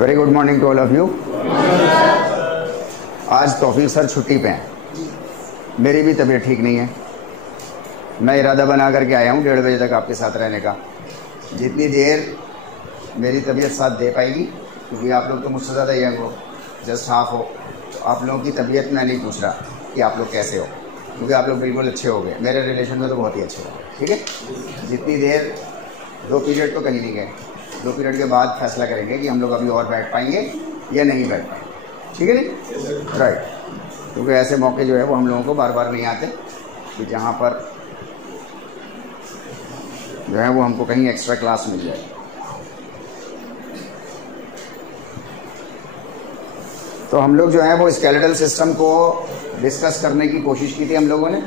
Very good morning to all of you. आज Taufiq sir छुट्टी पे हैं, मेरी भी तबीयत ठीक नहीं है। मैं इरादा बना करके आया हूँ 1:30 बजे तक आपके साथ रहने का, जितनी देर मेरी तबीयत साथ दे पाएगी, क्योंकि आप लोग तो मुझसे ज़्यादा यंग हो, जस्ट हाफ हो, तो आप लोगों की तबीयत मैं नहीं पूछ रहा कि आप लोग कैसे हो, क्योंकि आप लोग बिल्कुल अच्छे हो गए, मेरे रिलेशन में तो बहुत ही अच्छे हो, ठीक है। जितनी देर 2 पीरियड तो कहीं नहीं गए, 2 पीरियड के बाद फैसला करेंगे कि हम लोग अभी और बैठ पाएंगे या नहीं बैठ पाएंगे, ठीक है नहीं, राइट। क्योंकि ऐसे मौके जो है वो हम लोगों को बार बार नहीं आते कि जहाँ पर जो है वो हमको कहीं एक्स्ट्रा क्लास मिल जाए। तो हम लोग जो है वो स्केलेटल सिस्टम को डिस्कस करने की कोशिश की थी हम लोगों ने,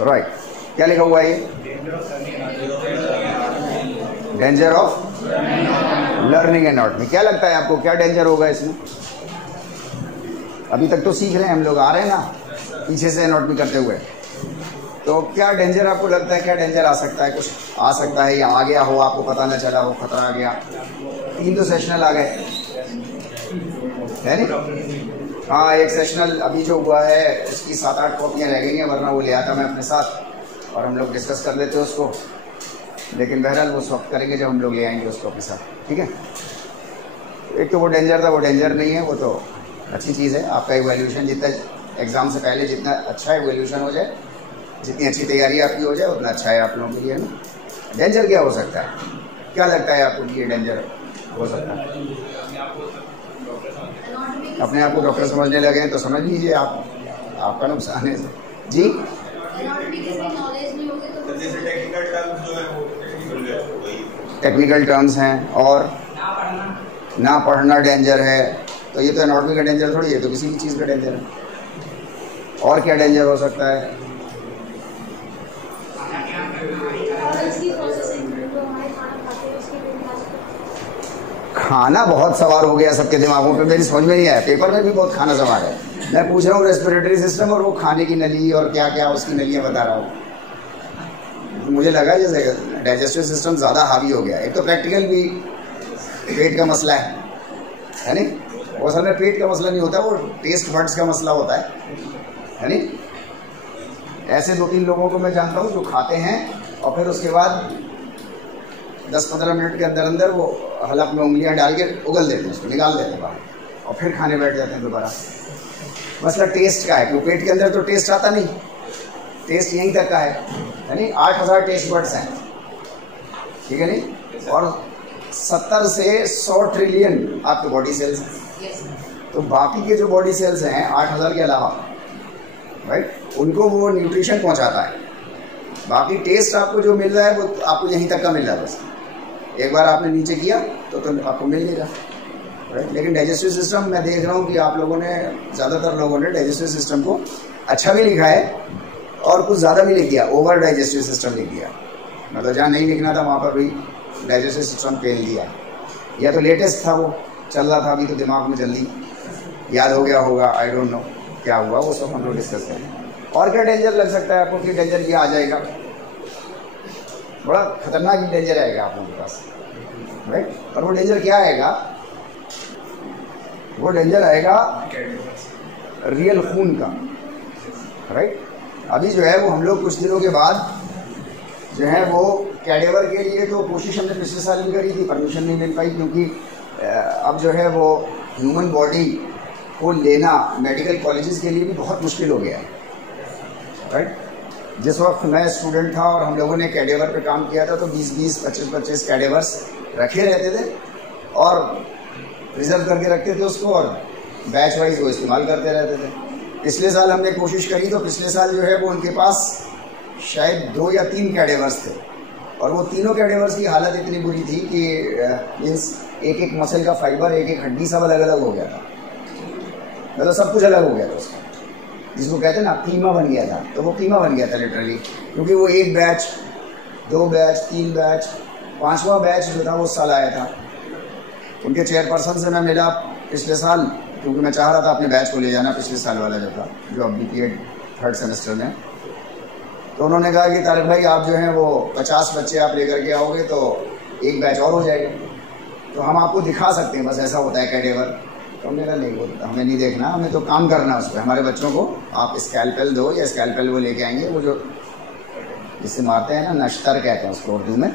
राइट। क्या लिखा हुआ है ये? Danger of learning anatomy. क्या लगता है आपको, क्या डेंजर होगा इसमें? अभी तक तो सीख रहे हैं हम लोग, आ रहे हैं ना पीछे से एनाटॉमी करते हुए, तो क्या डेंजर आपको लगता है? क्या डेंजर आ सकता है? कुछ आ सकता है या आ गया हो, आपको पता न चला हो, खतरा आ गया। 3 तो सेशनल आ गए है नहीं? हाँ, एक सेशनल अभी जो हुआ है उसकी 7-8 कॉपियाँ रह गई हैं, वरना वो ले आता मैं अपने साथ और हम लोग डिस्कस कर लेते उसको, लेकिन बहरहाल वो वक्त करेंगे जब हम लोग ले आएंगे उसको अपने साथ, ठीक है। एक तो वो डेंजर था, वो डेंजर नहीं है, वो तो अच्छी चीज़ है। आपका इवैल्यूएशन जितना एग्ज़ाम से पहले जितना अच्छा इवैल्यूएशन हो जाए, जितनी अच्छी तैयारी आपकी हो जाए, उतना अच्छा है आप लोगों के लिए ना। डेंजर क्या हो सकता है? क्या लगता है आपको कि ये डेंजर हो सकता है? अपने आप को डॉक्टर समझने लगे हैं तो समझ लीजिए आप, आपका नुकसान है जी। टेक्निकल टर्म्स हैं और ना पढ़ना डेंजर है, तो ये तो एनाटॉमी का डेंजर थोड़ी है, तो किसी भी चीज़ का डेंजर है। और क्या डेंजर हो सकता है? खाना बहुत सवार हो गया सबके दिमागों पे, मेरी समझ में नहीं आया। पेपर में भी बहुत खाना सवार है। मैं पूछ रहा हूँ रेस्पिरेटरी सिस्टम और वो खाने की नली और क्या क्या उसकी नलियाँ बता रहा हूँ। मुझे लगा जैसे डाइजेस्टिव सिस्टम ज़्यादा हावी हो गया। एक तो प्रैक्टिकल भी पेट का मसला है नहीं? वो असल में पेट का मसला नहीं होता, वो टेस्ट बड्स का मसला होता है नहीं? ऐसे 2-3 लोगों को मैं जानता हूँ जो खाते हैं और फिर उसके बाद 10-15 मिनट के अंदर अंदर वो हलक में उंगलियां डाल के उगल देते हैं, उसको निकाल देते हैं बाहर और फिर खाने बैठ जाते हैं दोबारा। मसला टेस्ट का है, क्योंकि पेट के अंदर तो टेस्ट आता नहीं, टेस्ट यहीं तक का है नहीं? 8000 टेस्ट बड्स हैं, ठीक है नहीं? और 70 से 100 ट्रिलियन आपके बॉडी सेल्स हैं। तो बाकी के जो बॉडी सेल्स हैं 8000 के अलावा, राइट, उनको वो न्यूट्रिशन पहुंचाता है। बाकी टेस्ट आपको जो मिल रहा है वो आपको यहीं तक का मिल रहा है बस। एक बार आपने नीचे किया तो आपको मिल नहीं रहा, राइट। लेकिन डाइजेस्टिव सिस्टम मैं देख रहा हूँ कि आप लोगों ने, ज़्यादातर लोगों ने डाइजेस्टिव सिस्टम को अच्छा भी लिखा है और कुछ ज़्यादा भी लिख दिया, ओवर डाइजेस्टिव सिस्टम लिख दिया। मतलब जहाँ नहीं लिखना था वहाँ पर भी डाइजेस्टिव सिस्टम पेल दिया, या तो लेटेस्ट था वो चल रहा था, अभी तो दिमाग में जल्दी याद हो गया होगा, आई डोंट नो क्या हुआ, वो सब हम लोग डिस्कस करें। और क्या डेंजर लग सकता है आपको कि डेंजर ये आ जाएगा? बड़ा खतरनाक ही डेंजर आएगा आप लोगों के पास, राइट। और वो डेंजर क्या आएगा? वो डेंजर आएगा रियल खून का, राइट। अभी जो है वो हम लोग कुछ दिनों के बाद जो है वो कैडेवर के लिए तो कोशिश हमने पिछले साल भी करी थी, परमिशन नहीं मिल पाई, क्योंकि अब जो है वो ह्यूमन बॉडी को लेना मेडिकल कॉलेजेस के लिए भी बहुत मुश्किल हो गया है, राइट। जिस वक्त मैं स्टूडेंट था और हम लोगों ने कैडेवर पे काम किया था तो 20-20, 25-25 कैडेवर्स रखे रहते थे और रिजर्व करके रखते थे उसको, और बैच वाइज वो इस्तेमाल करते रहते थे। पिछले साल हमने कोशिश करी तो पिछले साल जो है वो उनके पास शायद 2 या 3 कैडेवर्स थे, और वो तीनों कैडेवर्स की हालत इतनी बुरी थी कि मीन्स एक मसल का फाइबर, एक हड्डी सब अलग अलग हो गया था, मतलब सब कुछ अलग हो गया था उसका, जिसको कहते हैं ना कीमा बन गया था। तो वो कीमा बन गया था लिटरली, क्योंकि वो 1 बैच, 2 बैच, 3 बैच, 5वां बैच जो था वो उस साल आया था। उनके चेयरपर्सन से मैं मिला पिछले साल, क्योंकि मैं चाह रहा था अपने बैच को ले जाना, पिछले साल वाला जो था, जो अब BPEd 3rd सेमेस्टर में। तो उन्होंने कहा कि तारिक भाई आप जो हैं वो 50 बच्चे आप लेकर के आओगे तो एक बैच और हो जाएगा, तो हम आपको दिखा सकते हैं, बस ऐसा होता है कैडेवर। तो हमने कहा नहीं, वो हमें नहीं देखना, हमें तो काम करना है उस पर। हमारे बच्चों को आप स्कैल्पेल दो, या स्कैल्पेल वो लेके आएंगे, वो जो जिससे मारते हैं ना, नश्तर कहते हैं उसको उर्दू में,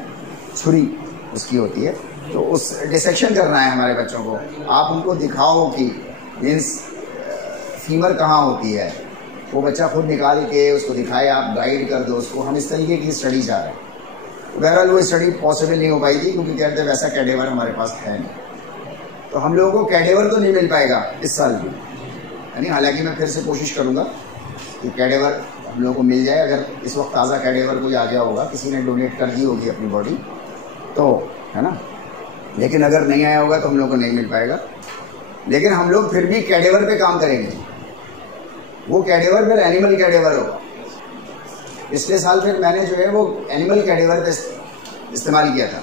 छुरी उसकी होती है, तो उस डिसेक्शन करना है हमारे बच्चों को। आप उनको दिखाओ कि मीन्स फीमर कहाँ होती है, वो बच्चा खुद निकाल के उसको दिखाए, आप गाइड कर दो उसको। हम इस तरीके की स्टडी चाह रहे हैं। बहरहाल वो स्टडी पॉसिबल नहीं हो पाई थी, क्योंकि कहते वैसा कैडेवर हमारे पास है नहीं। तो हम लोगों को कैडेवर तो नहीं मिल पाएगा इस साल भी, यानी हालांकि मैं फिर से कोशिश करूँगा कि कैडेवर हम लोगों को मिल जाए। अगर इस वक्त ताज़ा कैडेवर कोई आ गया होगा, किसी ने डोनेट कर दी होगी अपनी बॉडी, तो है ना, लेकिन अगर नहीं आया होगा तो हम लोग को नहीं मिल पाएगा। लेकिन हम लोग फिर भी कैडेवर पे काम करेंगे। वो कैडेवर फिर एनिमल कैडेवर होगा। पिछले साल फिर मैंने जो है वो एनिमल कैडेवर पे इस्तेमाल किया था।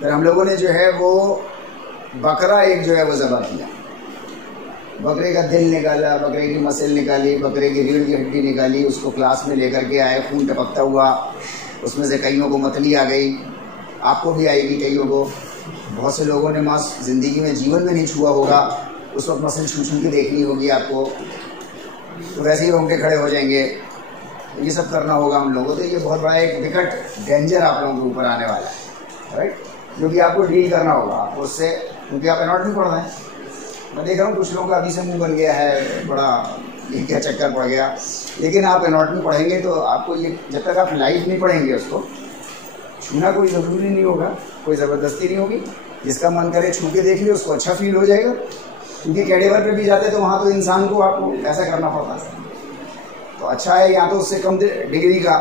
फिर हम लोगों ने जो है वो बकरा एक जो है वो ज़बह किया, बकरे का दिल निकाला, बकरे की मसल निकाली, बकरे की रीढ़ की हड्डी निकाली, उसको क्लास में लेकर के आए, खून टपकता हुआ, उसमें से कईयों को मतली आ गई, आपको भी आएगी कईयों को। बहुत से लोगों ने मांस ज़िंदगी में जीवन में नहीं छुआ होगा, उस वक्त मसल छू छू के देखनी होगी आपको, तो वैसे ही रोंगटे खड़े हो जाएंगे। ये सब करना होगा हम लोगों को। तो ये बहुत बड़ा एक विकट डेंजर आप लोगों के ऊपर आने वाला है, राइट, जो कि आपको डील करना होगा आपको उससे, क्योंकि आप एनाटॉमी पढ़ रहे हैं। मैं देख रहा हूँ कुछ लोगों का अभी से मुंह बन गया है, बड़ा ये क्या चक्कर पड़ गया। लेकिन आप एनाटॉमी पढ़ेंगे तो आपको ये, जब तक आप लाइव नहीं पढ़ेंगे उसको, छूना कोई ज़रूरी नहीं होगा, कोई ज़बरदस्ती नहीं होगी। जिसका मन करे छू के देख ले, उसको अच्छा फील हो जाएगा। क्योंकि कैडेवर पे भी जाते तो वहाँ तो इंसान को आपको ऐसा करना पड़ता है, तो अच्छा है यहाँ तो उससे कम डिग्री का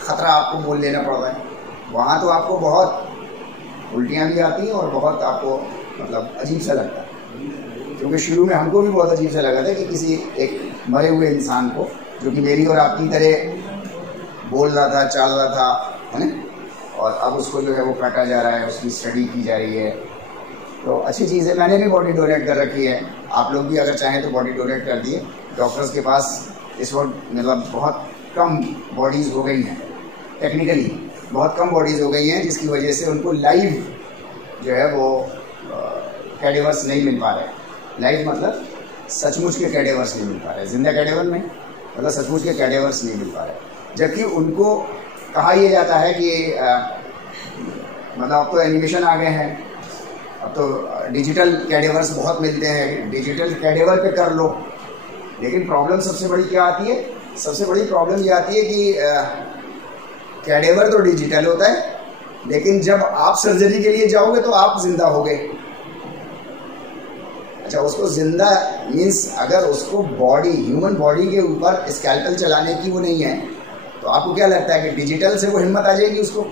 ख़तरा आपको मोल लेना पड़ता है। वहाँ तो आपको बहुत उल्टियाँ भी आती हैं और बहुत आपको मतलब अजीब सा लगता है। क्योंकि शुरू में हमको भी बहुत अजीब सा लगा था कि किसी एक मरे हुए इंसान को, जो कि मेरी और आपकी तरह बोल रहा था, चल रहा था, है ना, और अब उसको जो है वो काटा जा रहा है, उसकी स्टडी की जा रही है। तो अच्छी चीज़ है। मैंने भी बॉडी डोनेट कर रखी है, आप लोग भी अगर चाहें तो बॉडी डोनेट कर दिए। डॉक्टर्स के पास इस वक्त मतलब बहुत कम बॉडीज़ हो गई हैं, टेक्निकली बहुत कम बॉडीज़ हो गई हैं, जिसकी वजह से उनको लाइव जो है वो कैडेवर्स नहीं मिल पा रहे। लाइव मतलब सचमुच के कैडेवर्स नहीं मिल पा रहे, जिंदा कैडेवर नहीं, मतलब सचमुच के कैडेवर्स नहीं मिल पा रहे। जबकि उनको कहा यह जाता है कि मतलब अब तो एनिमेशन आ गए हैं, अब तो डिजिटल कैडेवर्स बहुत मिलते हैं, डिजिटल कैडेवर पे कर लो। लेकिन प्रॉब्लम सबसे बड़ी क्या आती है? सबसे बड़ी प्रॉब्लम ये आती है कि कैडेवर तो डिजिटल होता है, लेकिन जब आप सर्जरी के लिए जाओगे तो आप जिंदा हो गए। अच्छा, उसको जिंदा मीन्स अगर उसको बॉडी, ह्यूमन बॉडी के ऊपर स्कैल्पेल चलाने की वो नहीं है, तो आपको क्या लगता है कि डिजिटल से वो हिम्मत आ जाएगी? उसको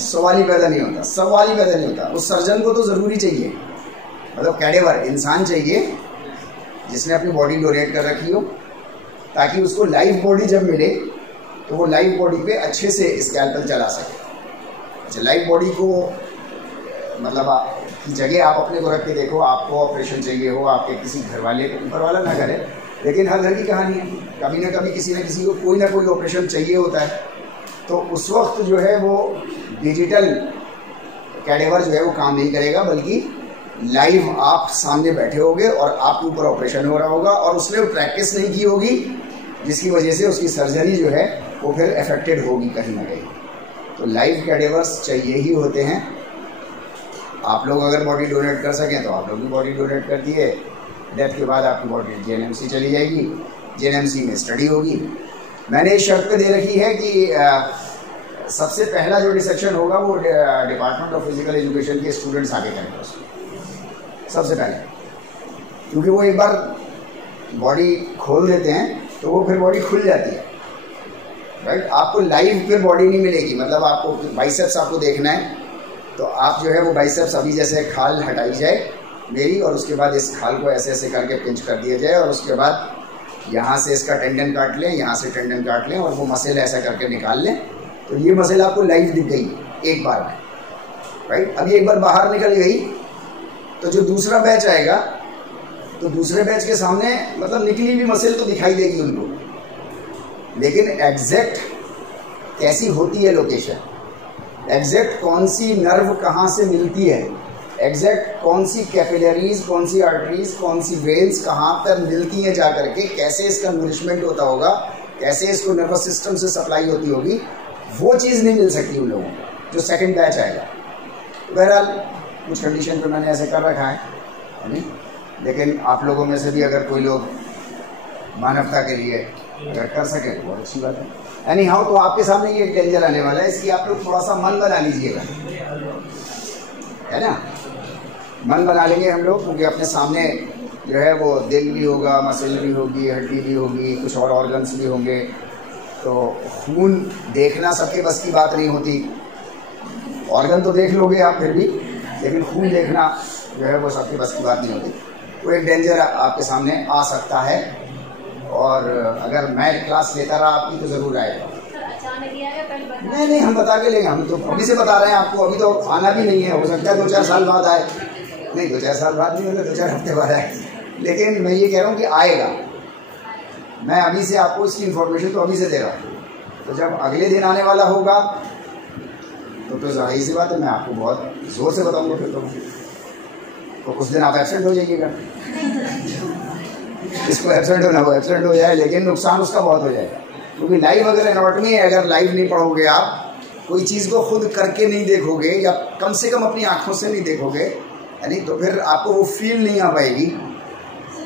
सवाल ही पैदा नहीं होता, सवाल ही पैदा नहीं होता। उस सर्जन को तो ज़रूरी चाहिए, मतलब कैडेवर इंसान चाहिए जिसने अपनी बॉडी डोनेट कर रखी हो, ताकि उसको लाइव बॉडी जब मिले तो वो लाइव बॉडी पे अच्छे से स्कैल्पेल चला सके। अच्छा, लाइव बॉडी को मतलब की जगह आप अपने को रख के देखो, आपको ऑपरेशन चाहिए हो, आपके किसी घर वाले को, ऊपर वाला ना करे, लेकिन हर घर की कहानी है, कभी ना कभी किसी न किसी को कोई ना कोई ऑपरेशन चाहिए होता है। तो उस वक्त जो है वो डिजिटल कैडेवर जो है वो काम नहीं करेगा, बल्कि लाइव आप सामने बैठे होगे और आपके ऊपर ऑपरेशन हो रहा होगा, और उसने प्रैक्टिस नहीं की होगी, जिसकी वजह से उसकी सर्जरी जो है वो फिर अफेक्टेड होगी कहीं ना कहीं। तो लाइव कैडेवर्स चाहिए ही होते हैं। आप लोग अगर बॉडी डोनेट कर सकें तो आप लोग भी बॉडी डोनेट कर दिए, डेथ के बाद आपकी बॉडी जेएनएमसी चली जाएगी, जेएनएमसी में स्टडी होगी। मैंने इस शर्त पे दे रखी है कि सबसे पहला जो डिसेक्शन होगा वो डिपार्टमेंट ऑफ फिजिकल एजुकेशन के स्टूडेंट्स आके करेंगे उसको सबसे पहले, क्योंकि वो एक बार बॉडी खोल देते हैं तो वो फिर बॉडी खुल जाती है, राइट। आपको लाइव फिर बॉडी नहीं मिलेगी, मतलब आपको बाइसेप्स आपको देखना है तो आप जो है वो बाइसेप्स अभी जैसे खाल हटाई जाए मेरी, और उसके बाद इस खाल को ऐसे ऐसे करके पिंच कर दिया जाए, और उसके बाद यहाँ से इसका टेंडन काट लें, यहाँ से टेंडन काट लें, और वो मसल ऐसा करके निकाल लें, तो ये मसल आपको लाइव दिख गई एक बार में, राइट। अभी एक बार बाहर निकल गई तो जो दूसरा बैच आएगा तो दूसरे बैच के सामने मतलब निकली हुई मसल तो दिखाई देगी उनको, लेकिन एग्जैक्ट कैसी होती है लोकेशन एग्जैक्ट कौन सी नर्व कहाँ से मिलती है, एग्जैक्ट कौन सी कैपिलरीज, कौन सी आर्टरीज, कौन सी वेन्स कहाँ पर मिलती हैं जा करके, कैसे इसका नरिशमेंट होता होगा, कैसे इसको नर्वस सिस्टम से सप्लाई होती होगी, वो चीज़ नहीं मिल सकती उन लोगों को जो सेकंड बैच आएगा। बहरहाल कुछ कंडीशन पे मैंने ऐसे कर रखा है नहीं, लेकिन आप लोगों में से भी अगर कोई लोग मानवता के लिए अगर कर सके तो बहुत अच्छी बात है। एनी हाउ, तो आपके सामने ये डेंजर आने वाला है, इसकी आप लोग थोड़ा सा मन बना लीजिएगा, है ना। मन बना लेंगे हम लोग, क्योंकि अपने सामने जो है वो दिल भी होगा, मसल भी होगी, हड्डी भी होगी, कुछ और ऑर्गन्स भी होंगे। तो खून देखना सबके बस की बात नहीं होती, ऑर्गन तो देख लोगे आप फिर भी, लेकिन खून देखना जो है वो सबके बस की बात नहीं होती। तो एक डेंजर आपके सामने आ सकता है, और अगर मैं क्लास लेता रहा आपकी तो ज़रूर आएगा। नहीं, हम बता के लेंगे, हम तो अभी से बता रहे हैं आपको, अभी तो आना भी नहीं है, हो सकता है 2-4 साल बाद आए, नहीं 2-4 साल बाद नहीं होगा, 2-4 हफ्ते बाद आए, लेकिन मैं ये कह रहा हूँ कि आएगा। मैं अभी से आपको इसकी इन्फॉर्मेशन तो अभी से दे रहा हूँ, तो जब अगले दिन आने वाला होगा तो जाहिर सी बात है मैं आपको बहुत ज़ोर से बताऊँगा फिर तो उस दिन आप एब्सेंट हो जाइएगा। इसको एब्सेंट होना वो एब्सेंट हो जाए, लेकिन नुकसान उसका बहुत हो जाएगा, क्योंकि लाइव अगर एनाटॉमी है, अगर लाइव नहीं पढ़ोगे आप, कोई चीज़ को खुद करके नहीं देखोगे, या कम से कम अपनी आँखों से नहीं देखोगे, यानी तो फिर आपको वो फील नहीं आ पाएगी।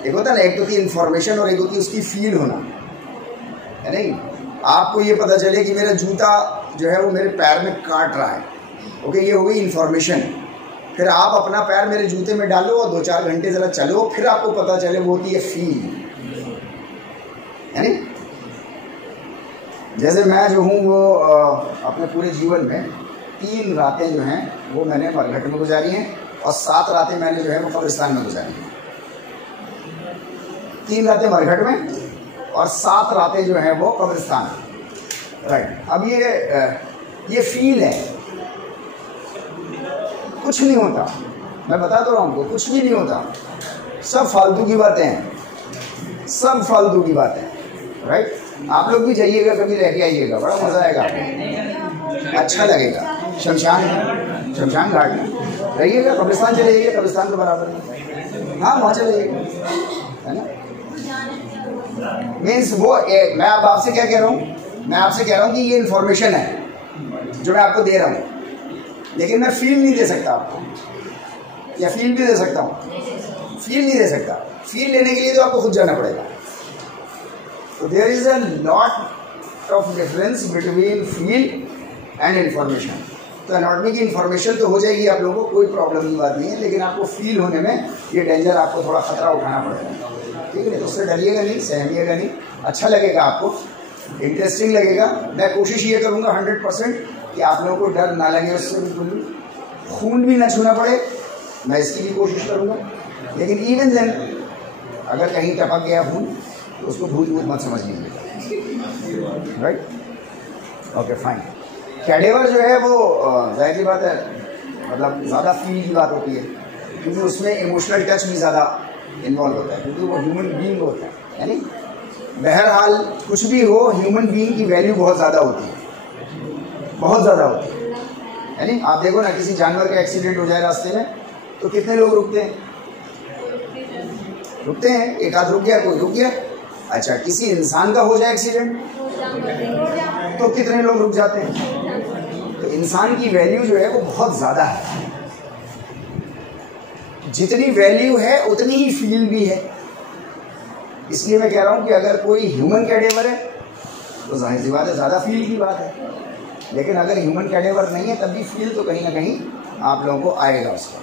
एक होता है ना, एक तो की इन्फॉर्मेशन और एक होती है उसकी फील होना, है नहीं। आपको ये पता चले कि मेरा जूता जो है वो मेरे पैर में काट रहा है, ओके, ये हो गई इन्फॉर्मेशन। फिर आप अपना पैर मेरे जूते में डालो और 2-4 घंटे ज़रा चलो, फिर आपको पता चले, वो होती है फील, है नहीं। जैसे मैं जो हूँ वो अपने पूरे जीवन में 3 रातें जो हैं वो मैंने मरघट में गुजारी हैं, और 7 रातें मैंने जो है वो कब्रिस्तान में गुजारी हैं। 3 रातें मरघट में और 7 रातें जो हैं वो कब्रिस्तान में, राइट। अब ये फील है, कुछ नहीं होता, मैं बता तो रहा हूँ, कुछ भी नहीं होता, सब फालतू की बातें हैं, सब फालतू की बातें, राइट। आप लोग भी जाइएगा, कभी रह के आइएगा, बड़ा मज़ा आएगा आपको, अच्छा लगेगा। शमशान घाट में रहिएगा, कब्रिस्तान चले जाइए, कब्रिस्तान के बराबर है, हाँ वहाँ चले जाइएगा, है ना। मीन्स वो मैं अब आपसे क्या कह रहा हूँ, मैं आपसे कह रहा हूँ कि ये इन्फॉर्मेशन है जो मैं आपको दे रहा हूँ, लेकिन मैं फील नहीं दे सकता आपको, या फील भी दे सकता हूँ, फील नहीं दे सकता। फील लेने के लिए तो आपको खुद जाना पड़ेगा। तो there is a lot of difference between feel and information. तो एनाटॉमी की इन्फॉर्मेशन तो हो जाएगी आप लोगों को, कोई प्रॉब्लम की बात नहीं है, लेकिन आपको फील होने में ये डेंजर आपको थोड़ा खतरा उठाना पड़ेगा, ठीक है। तो उससे डरिएगा नहीं, सहमिएगा नहीं, अच्छा लगेगा आपको, इंटरेस्टिंग लगेगा। मैं कोशिश ये करूँगा 100% कि आप लोगों को डर ना लगे उससे, बिल्कुल खून भी ना छूना पड़े, मैं इसकी भी कोशिश करूँगा। लेकिन इवन देन अगर कहीं टपक गया खून तो उसको भूत मत समझ लीजिएगा, राइट, ओके फाइन। कैडेवर जो है वो जाहिर सी बात है, मतलब ज़्यादा फील की बात होती है, क्योंकि उसमें इमोशनल टच भी ज़्यादा इन्वॉल्व होता है, क्योंकि वो ह्यूमन बीइंग होता है, यानी बहरहाल कुछ भी हो, ह्यूमन बीइंग की वैल्यू बहुत ज़्यादा होती है, बहुत ज़्यादा होती है। यानी आप देखो ना, किसी जानवर का एक्सीडेंट हो जाए रास्ते में तो कितने लोग रुकते हैं, एक आध रुक गया, कोई रुक गया। अच्छा, किसी इंसान का हो जाए एक्सीडेंट तो कितने लोग रुक जाते हैं। तो इंसान की वैल्यू जो है वो बहुत ज़्यादा है, जितनी वैल्यू है उतनी ही फील भी है। इसलिए मैं कह रहा हूँ कि अगर कोई ह्यूमन कैडेवर है तो जाहिर सी बात है ज़्यादा फील की बात है, लेकिन अगर ह्यूमन कैडेवर नहीं है तब भी फील तो कहीं ना कहीं आप लोगों को आएगा उसका।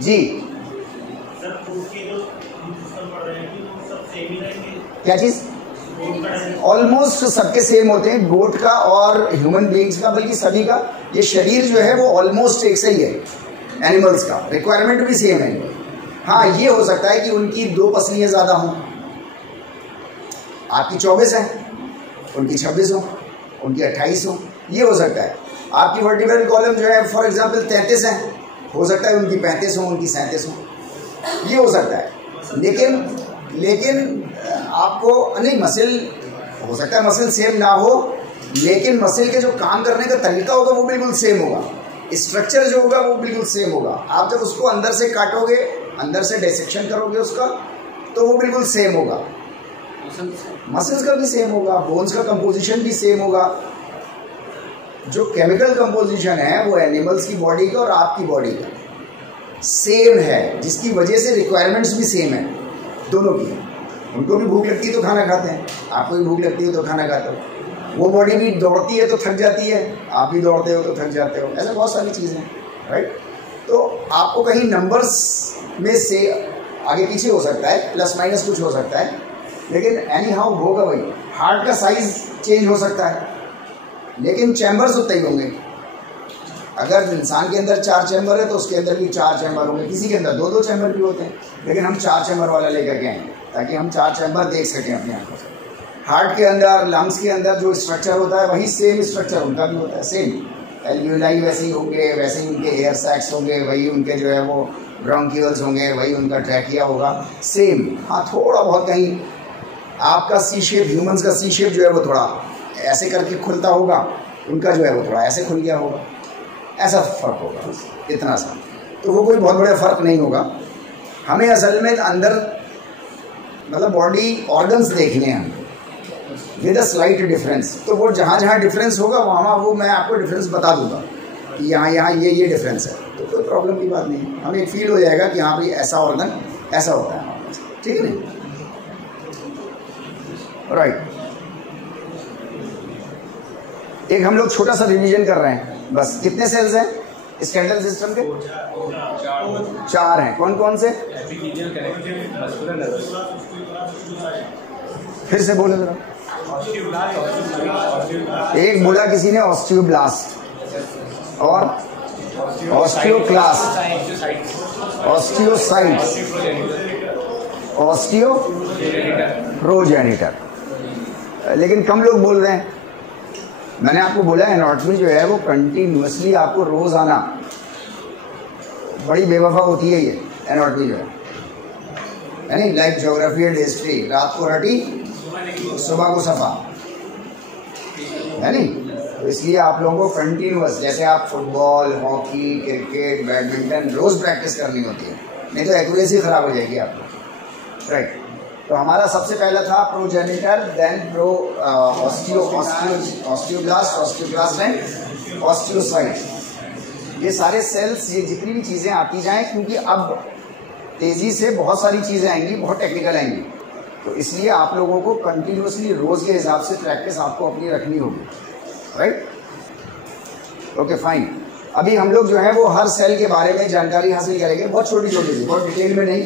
जी क्या चीज़? ऑलमोस्ट सबके सेम होते हैं, गोट का और ह्यूमन बीइंग्स का, बल्कि सभी का ये शरीर जो है वो ऑलमोस्ट एक सही है। एनिमल्स का रिक्वायरमेंट भी सेम है। हाँ, ये हो सकता है कि उनकी 2 पसलियाँ ज़्यादा हों, आपकी 24 हैं, उनकी 26 हों, उनकी 28 हों, ये हो सकता है। आपकी वर्टिब्रल कॉलम जो है फॉर एग्जांपल 33 हैं, हो सकता है उनकी 35 हों, उनकी 37 हों, ये हो सकता है। लेकिन आपको नहीं, मसल हो सकता है मसल सेम ना हो, लेकिन मसल के जो काम करने का तरीका होगा वो बिल्कुल सेम होगा, स्ट्रक्चर जो होगा वो बिल्कुल सेम होगा। आप जब उसको अंदर से काटोगे, अंदर से डिसेक्शन करोगे उसका, तो वो बिल्कुल सेम होगा। मसल्स का भी सेम होगा, बोन्स का कंपोजिशन भी सेम होगा। जो केमिकल कंपोजिशन है वो एनिमल्स की बॉडी का और आपकी बॉडी का सेम है, जिसकी वजह से रिक्वायरमेंट्स भी सेम है दोनों की। उनको भी भूख लगती है तो खाना खाते हैं, आपको भी भूख लगती है तो खाना खाते हो। वो बॉडी भी दौड़ती है तो थक जाती है, आप भी दौड़ते हो तो थक जाते हो। ऐसे बहुत सारी चीज़ें हैं, राइट। तो आपको कहीं नंबर्स में से आगे पीछे हो सकता है, प्लस माइनस कुछ हो सकता है, लेकिन एनी हाउ होगा वही। हार्ट का साइज चेंज हो सकता है, लेकिन चैम्बर्स उतने ही होंगे। अगर इंसान के अंदर 4 चैम्बर है तो उसके अंदर भी 4 चैम्बर होंगे, किसी के अंदर 2-2 चैम्बर भी होते हैं, लेकिन हम 4 चैम्बर वाला लेकर के आएंगे ताकि हम 4 चैम्बर देख सकें अपनी आंखों से। हार्ट के अंदर, लंग्स के अंदर जो स्ट्रक्चर होता है वही सेम स्ट्रक्चर उनका भी होता है, सेम। एल्वियोलाई वैसे ही होंगे, वैसे ही उनके एयर सैक्स होंगे, वही उनके जो है वो ब्रोंकियल्स होंगे, वही उनका ट्रैकिया होगा, सेम। हाँ, थोड़ा बहुत कहीं आपका सी शेप, ह्यूमंस का सी शेप जो है वो थोड़ा ऐसे करके खुलता होगा, उनका जो है वो थोड़ा ऐसे खुल गया होगा, ऐसा फ़र्क होगा, इतना सा। तो वो कोई बहुत बड़ा फ़र्क नहीं होगा। हमें असल में अंदर मतलब बॉडी ऑर्गन्स देखने हैं विद अ स्लाइट डिफरेंस। तो वो जहाँ जहाँ डिफरेंस होगा वहाँ वो मैं आपको डिफरेंस बता दूंगा कि यहाँ यहाँ ये डिफरेंस है, तो कोई प्रॉब्लम की बात नहीं है। हमें फील हो जाएगा कि हाँ भाई ऐसा ऑर्गन ऐसा होता है, ठीक है नहीं, राइट। एक हम लोग छोटा सा रिवीजन कर रहे हैं बस। कितने सेल्स हैं स्केलेटल सिस्टम के? 4 हैं। कौन कौन से? फिर से बोलो जरा। एक बोला किसी ने ऑस्टियोब्लास्ट और ऑस्टियोक्लास्ट, ऑस्टियोसाइट्स, ऑस्टियोप्रोजेनिटर, लेकिन कम लोग बोल रहे हैं। मैंने आपको बोला एनाटॉमी जो है वो कंटिन्यूसली आपको रोज आना, बड़ी बेवफा होती है ये एनाटॉमी जो है नहीं, लाइक ज्योग्राफी एंड हिस्ट्री, रात को रटी सुबह को सफा, है नहीं। तो इसलिए आप लोगों को कंटिन्यूस, जैसे आप फुटबॉल, हॉकी, क्रिकेट, बैडमिंटन रोज प्रैक्टिस करनी होती है, नहीं तो एक्यूरेसी खराब हो जाएगी आपको, राइट। तो हमारा सबसे पहला था progenitor, then osteoblast, osteoclast and osteocyte. ये सारे सेल्स, ये जितनी भी चीज़ें आती जाएं, क्योंकि अब तेज़ी से बहुत सारी चीज़ें आएंगी, बहुत टेक्निकल आएंगी, तो इसलिए आप लोगों को कंटिन्यूसली रोज़ के हिसाब से प्रैक्टिस आपको अपनी रखनी होगी, राइट। Okay fine. अभी हम लोग जो है वो हर सेल के बारे में जानकारी हासिल करेंगे, बहुत छोटी छोटी सी, बहुत डिटेल में नहीं,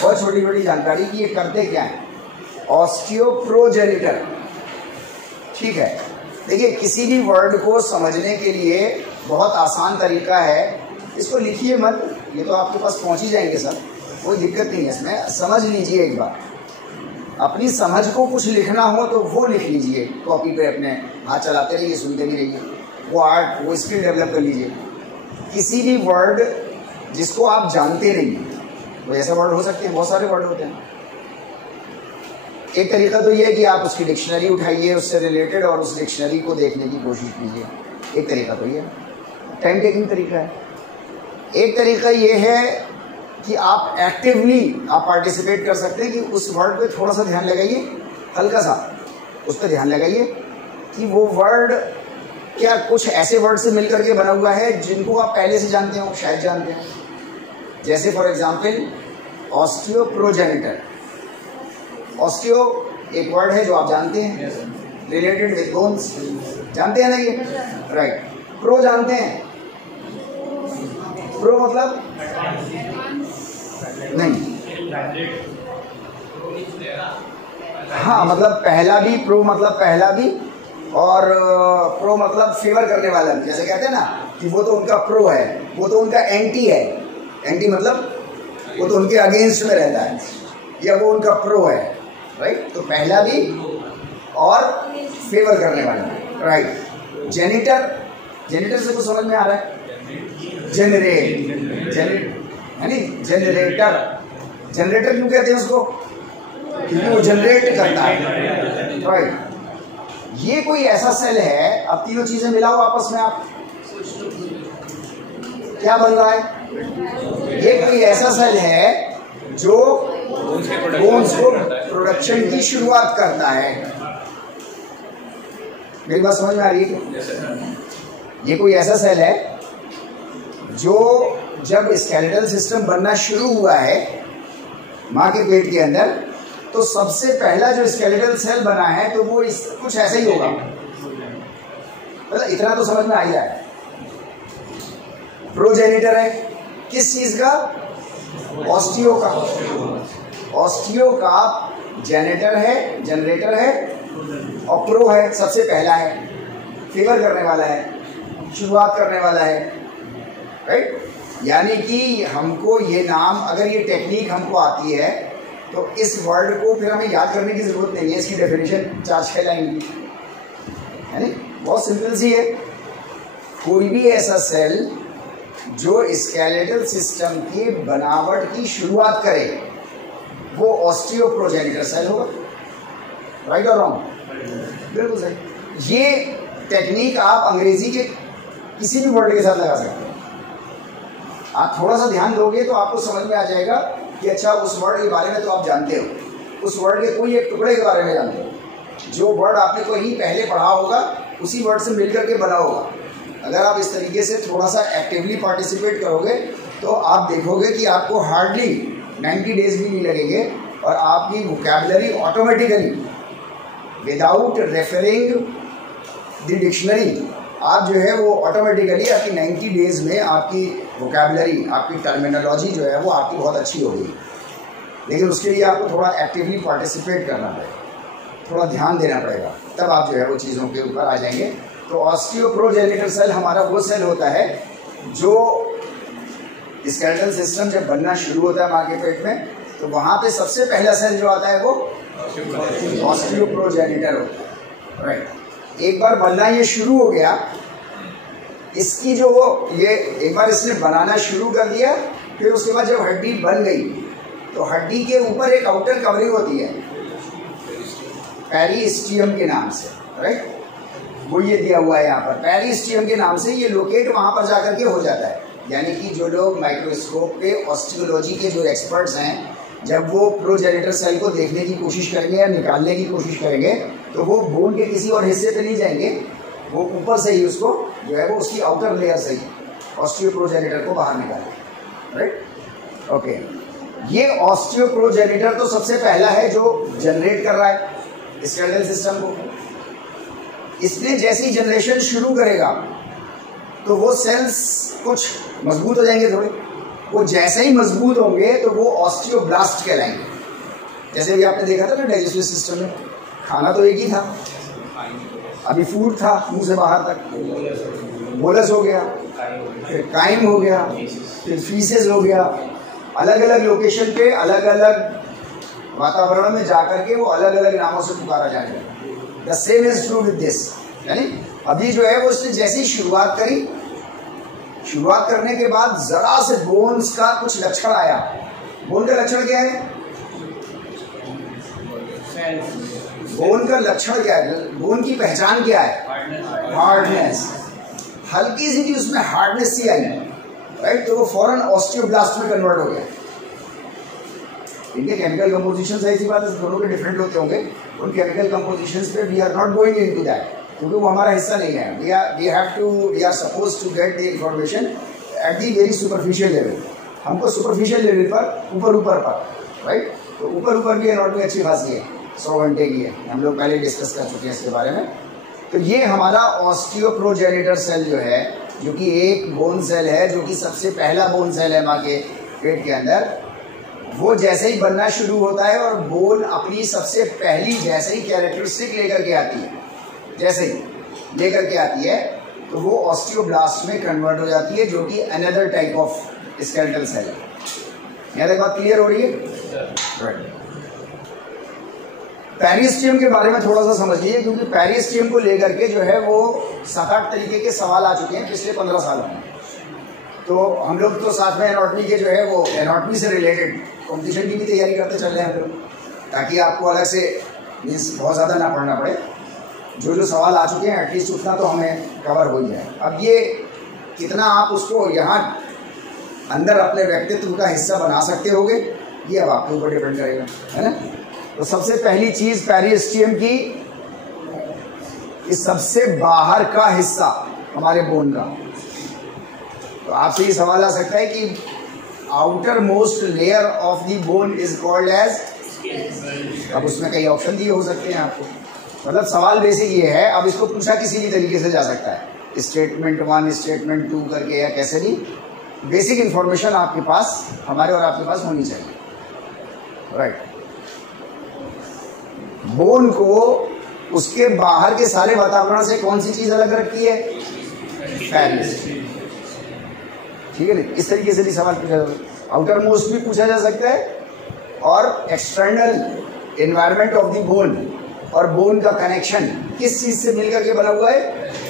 बहुत छोटी छोटी जानकारी कि ये करते क्या है। ऑस्टियोप्रोजेनिटर, ठीक है। देखिए, किसी भी वर्ड को समझने के लिए बहुत आसान तरीका है, इसको लिखिए मत, ये तो आपके पास पहुंच ही जाएंगे सब, कोई दिक्कत नहीं है इसमें। समझ लीजिए एक बार, अपनी समझ को कुछ लिखना हो तो वो लिख लीजिए कॉपी पे, अपने हाथ चलाते रहिए, सुनते भी रहिए, वो आर्ट, वो स्किल डेवलप कर लीजिए। किसी भी वर्ड जिसको आप जानते नहीं, तो ऐसे वर्ड हो सकते हैं, बहुत सारे वर्ड होते हैं। एक तरीका तो ये है कि आप उसकी डिक्शनरी उठाइए, उससे रिलेटेड, और उस डिक्शनरी को देखने की कोशिश कीजिए। एक तरीका तो ये टाइम टेकिंग तरीका है। एक तरीका ये है कि आप एक्टिवली आप पार्टिसिपेट कर सकते हैं कि उस वर्ड पे थोड़ा सा ध्यान लगाइए, हल्का सा उस पर ध्यान लगाइए कि वो वर्ड क्या कुछ ऐसे वर्ड से मिलकर के बना हुआ है जिनको आप पहले से जानते हो, शायद जानते हो। जैसे फॉर एग्जाम्पल ऑस्टियोप्रोजेनिटर, ऑस्टियो एक वर्ड है जो आप जानते हैं, रिलेटेड विद बोन्स, जानते हैं ना ये, राइट। प्रो जानते हैं, प्रो मतलब नहीं, हाँ मतलब पहला भी, प्रो मतलब पहला भी, और प्रो मतलब फेवर करने वाला भी। जैसे कहते हैं ना कि वो तो उनका प्रो है, वो तो उनका एंटी है, एंटी मतलब वो तो उनके अगेंस्ट में रहता है, या वो उनका प्रो है, राइट। तो पहला भी और फेवर करने वाला, राइट। जेनिटर, जेनिटर से कुछ समझ में आ रहा है? जेनरेट, यानी जनरेटर, जनरेटर क्यों कहते हैं उसको? क्योंकि वो जनरेट करता है, राइट। ये कोई ऐसा सेल है, अब तीनों चीजें मिलाओ आपस में, आप क्या बन रहा है? ये कोई ऐसा सेल है जो बोन्स को प्रोडक्शन की शुरुआत करता है। मेरी बात समझ में आ रही है? ये कोई ऐसा सेल है जो जब स्केलेटल सिस्टम बनना शुरू हुआ है माँ के पेट के अंदर, तो सबसे पहला जो स्केलेटल सेल बना है तो वो कुछ ऐसा ही होगा। मतलब इतना तो समझ में आ ही रहा है। प्रोजेनिटर है किस चीज का? ऑस्टियो का। ऑस्टियो का जेनेटर है, जनरेटर है, और प्रो है, सबसे पहला है, फिगर करने वाला है, शुरुआत करने वाला है, राइट। यानी कि हमको ये नाम, अगर ये टेक्निक हमको आती है तो इस वर्ड को फिर हमें याद करने की जरूरत नहीं है, इसकी डेफिनेशन 4-6 लाइन की है नहीं, बहुत सिंपल सी है। कोई भी ऐसा सेल जो स्केलेटल सिस्टम की बनावट की शुरुआत करे वो ऑस्टियोप्रोजेनिटर सेल होगा। राइट और रॉन्ग? बिल्कुल सही। ये टेक्निक आप अंग्रेजी के किसी भी वर्ड के साथ लगा सकते हैं। आप थोड़ा सा ध्यान दोगे तो आपको समझ में आ जाएगा कि अच्छा उस वर्ड के बारे में तो आप जानते हो, उस वर्ड के कोई एक टुकड़े के बारे में जानते हो। जो वर्ड आपने कहीं पहले पढ़ा होगा उसी वर्ड से मिलकर के बना होगा। अगर आप इस तरीके से थोड़ा सा एक्टिवली पार्टिसिपेट करोगे तो आप देखोगे कि आपको हार्डली 90 डेज भी नहीं लगेंगे और आपकी vocabulary automatically without referring the dictionary, आप जो है वो ऑटोमेटिकली आपकी 90 डेज में आपकी वोकैबुलरी, आपकी टर्मिनोलॉजी जो है वो आपकी बहुत अच्छी होगी। लेकिन उसके लिए आपको थोड़ा एक्टिवली पार्टिसिपेट करना पड़ेगा, थोड़ा ध्यान देना पड़ेगा, तब आप जो है वो चीज़ों के ऊपर आ जाएंगे। तो ऑस्टियोप्रोजेनिटर सेल हमारा वो सेल होता है जो स्केलेटल सिस्टम जब बनना शुरू होता है माँ के पेट में, तो वहाँ पे सबसे पहला सेल जो आता है वो ऑस्टियोप्रोजेनिटर होता है। राइट। एक बार बनना ये शुरू हो गया, इसकी जो वो ये एक बार इसने बनाना शुरू कर दिया, फिर उसके बाद जब हड्डी बन गई तो हड्डी के ऊपर एक आउटर कवरिंग होती है पेरिस्टियम के नाम से। राइट, वो ये दिया हुआ है यहाँ पर, पेरिस्टियम के नाम से ये लोकेट वहाँ पर जाकर के हो जाता है। यानी कि जो लोग माइक्रोस्कोप पे ऑस्टियोलॉजी के जो एक्सपर्ट्स हैं, जब वो प्रोजेनिटर सेल को देखने की कोशिश करेंगे या निकालने की कोशिश करेंगे तो वो बोन के किसी और हिस्से पे नहीं जाएंगे, वो ऊपर से ही उसको जो है वो उसकी आउटर लेयर से ही ऑस्टियोप्रोजेनिटर को बाहर निकालेंगे। Right, okay. ये ऑस्टियोप्रोजेनिटर तो सबसे पहला है जो जनरेट कर रहा है स्केलेटल सिस्टम को। इसने जैसी जनरेशन शुरू करेगा तो वो सेल्स कुछ मजबूत हो जाएंगे थोड़े, वो जैसे ही मजबूत होंगे तो वो ऑस्टियोब्लास्ट कहलाएंगे। जैसे भी आपने देखा था ना डाइजेस्टिव सिस्टम में, खाना तो एक ही था, अभी फूड था मुंह से बाहर तक, बोलस हो गया, फिर काइम हो गया, फिर फीसेस हो गया। अलग अलग लोकेशन पे अलग अलग वातावरण में जाकर के वो अलग अलग नामों से पुकारा जाएगा। The same is true with this. यानी अभी जो है वो उसने जैसी शुरुआत करी, शुरुआत करने के बाद जरा से बोन्स का कुछ लक्षण आया। बोन का लक्षण क्या है? बोन का लक्षण क्या है? बोन की पहचान क्या है? हार्डनेस। हल्की सी उसमें हार्डनेस सी आई, राइट, तो वो फौरन ऑस्टियोब्लास्ट में कन्वर्ट हो गया। इनके केमिकल कंपोजिशन ऐसी बात है, दोनों के डिफरेंट होते होंगे। उन केमिकल कंपोजिशंस पे we are not going into that, क्योंकि वो हमारा हिस्सा नहीं है। We are suppose to get the information at the very superficial level. हमको सुपरफिशियल लेवल पर ऊपर पर, राइट, तो ऊपर की एनाटॉमी अच्छी खासी है, 100 घंटे की है, हम लोग पहले डिस्कस कर चुके हैं इसके बारे में। तो ये हमारा ऑस्टियोप्रोजेनिटर सेल जो है, जो कि एक बोन सेल है, जो कि सबसे पहला बोन सेल है माँ के पेट के अंदर, वो जैसे ही बनना शुरू होता है और बोन अपनी सबसे पहली जैसे ही कैरेक्टरिस्टिक लेकर के आती है, जैसे ही लेकर के आती है तो वो ऑस्टियोब्लास्ट में कन्वर्ट हो जाती है, जो कि another type of skeletal cell है। यहाँ तक बात क्लियर हो रही है? राइट। पेरिस्टियम के बारे में थोड़ा सा समझ लीजिए, क्योंकि पेरिस्टियम को लेकर के जो है वो 7-8 तरीके के सवाल आ चुके हैं पिछले 15 सालों में। तो हम लोग तो साथ में एनाटॉमी के जो है वो एनाटॉमी से रिलेटेड कॉम्पिटिशन की भी तैयारी करते चल रहे हैं हम लोग, ताकि आपको अलग से मीन्स बहुत ज़्यादा ना पढ़ना पड़े। जो सवाल आ चुके हैं एटलीस्ट उतना तो हमें कवर हो ही जाए। अब ये कितना आप उसको यहाँ अंदर अपने व्यक्तित्व का हिस्सा बना सकते होगे ये अब आपके ऊपर डिपेंड करेगा, है ना। तो सबसे पहली चीज़ पेरिस्टियम की इस सबसे बाहर का हिस्सा हमारे बोन का। तो आपसे ये सवाल आ सकता है कि outer most layer of the bone is called edge, अब उसमें कई ऑप्शन दिए हो सकते हैं आपको, मतलब सवाल बेसिक ये है। अब इसको पूछा किसी भी तरीके से जा सकता है, स्टेटमेंट 1 स्टेटमेंट 2 करके या कैसे भी, बेसिक इंफॉर्मेशन आपके पास, हमारे और आपके पास होनी चाहिए, राइट। बोन को उसके बाहर के सारे वातावरण से कौन सी चीज अलग रखती है? पेरिस्टियम, ठीक है ना। इस तरीके से भी सवाल पूछा जा सकता है, आउटर मोस्ट भी पूछा जा सकता है, और external environment of the bone और बोन का कनेक्शन किस चीज से मिलकर के बना हुआ है,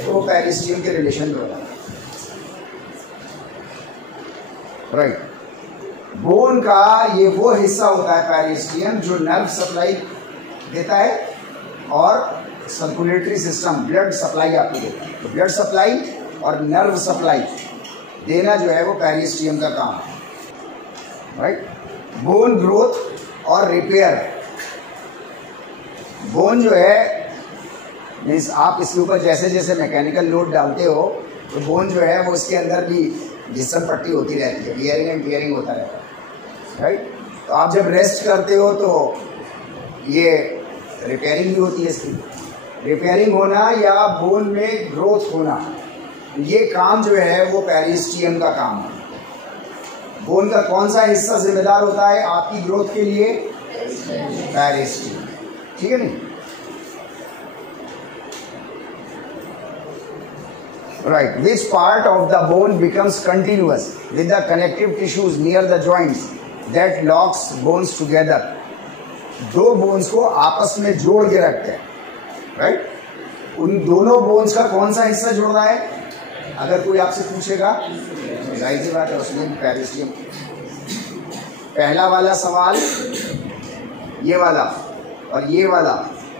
तो वो पेरिस्टियम के रिलेशन में बना है, राइट। बोन का ये वो हिस्सा होता है पेरिस्टियम जो नर्व सप्लाई देता है और सर्कुलेटरी सिस्टम, ब्लड सप्लाई आपको देता है। तो ब्लड सप्लाई और नर्व सप्लाई देना जो है वो पेरिस्टियम का काम है, राइट। बोन ग्रोथ और रिपेयर, बोन जो है मीन्स आप इसके ऊपर जैसे जैसे मैकेनिकल लोड डालते हो तो बोन जो है वो इसके अंदर भी घिसन पट्टी होती रहती है, वियरिंग एंड टियरिंग होता रहता है, राइट। तो आप जब रेस्ट करते हो तो ये रिपेयरिंग भी होती है, इसकी रिपेयरिंग होना या बोन में ग्रोथ होना, ये काम जो है वो पेरिस्टियम का काम है। बोन का कौन सा हिस्सा जिम्मेदार होता है आपकी ग्रोथ के लिए? पेरिस्टियम, ठीक है नहीं, right. Which part of the bone becomes continuous with the connective tissues near the joints that locks bones together, दो बोन्स को आपस में जोड़ के रखते हैं, राइट। उन दोनों बोन्स का कौन सा हिस्सा जोड़ रहा है? अगर कोई आपसे पूछेगा जाहिर सी बात है उसमें पेरिस्टियम। पहला वाला सवाल ये वाला और ये वाला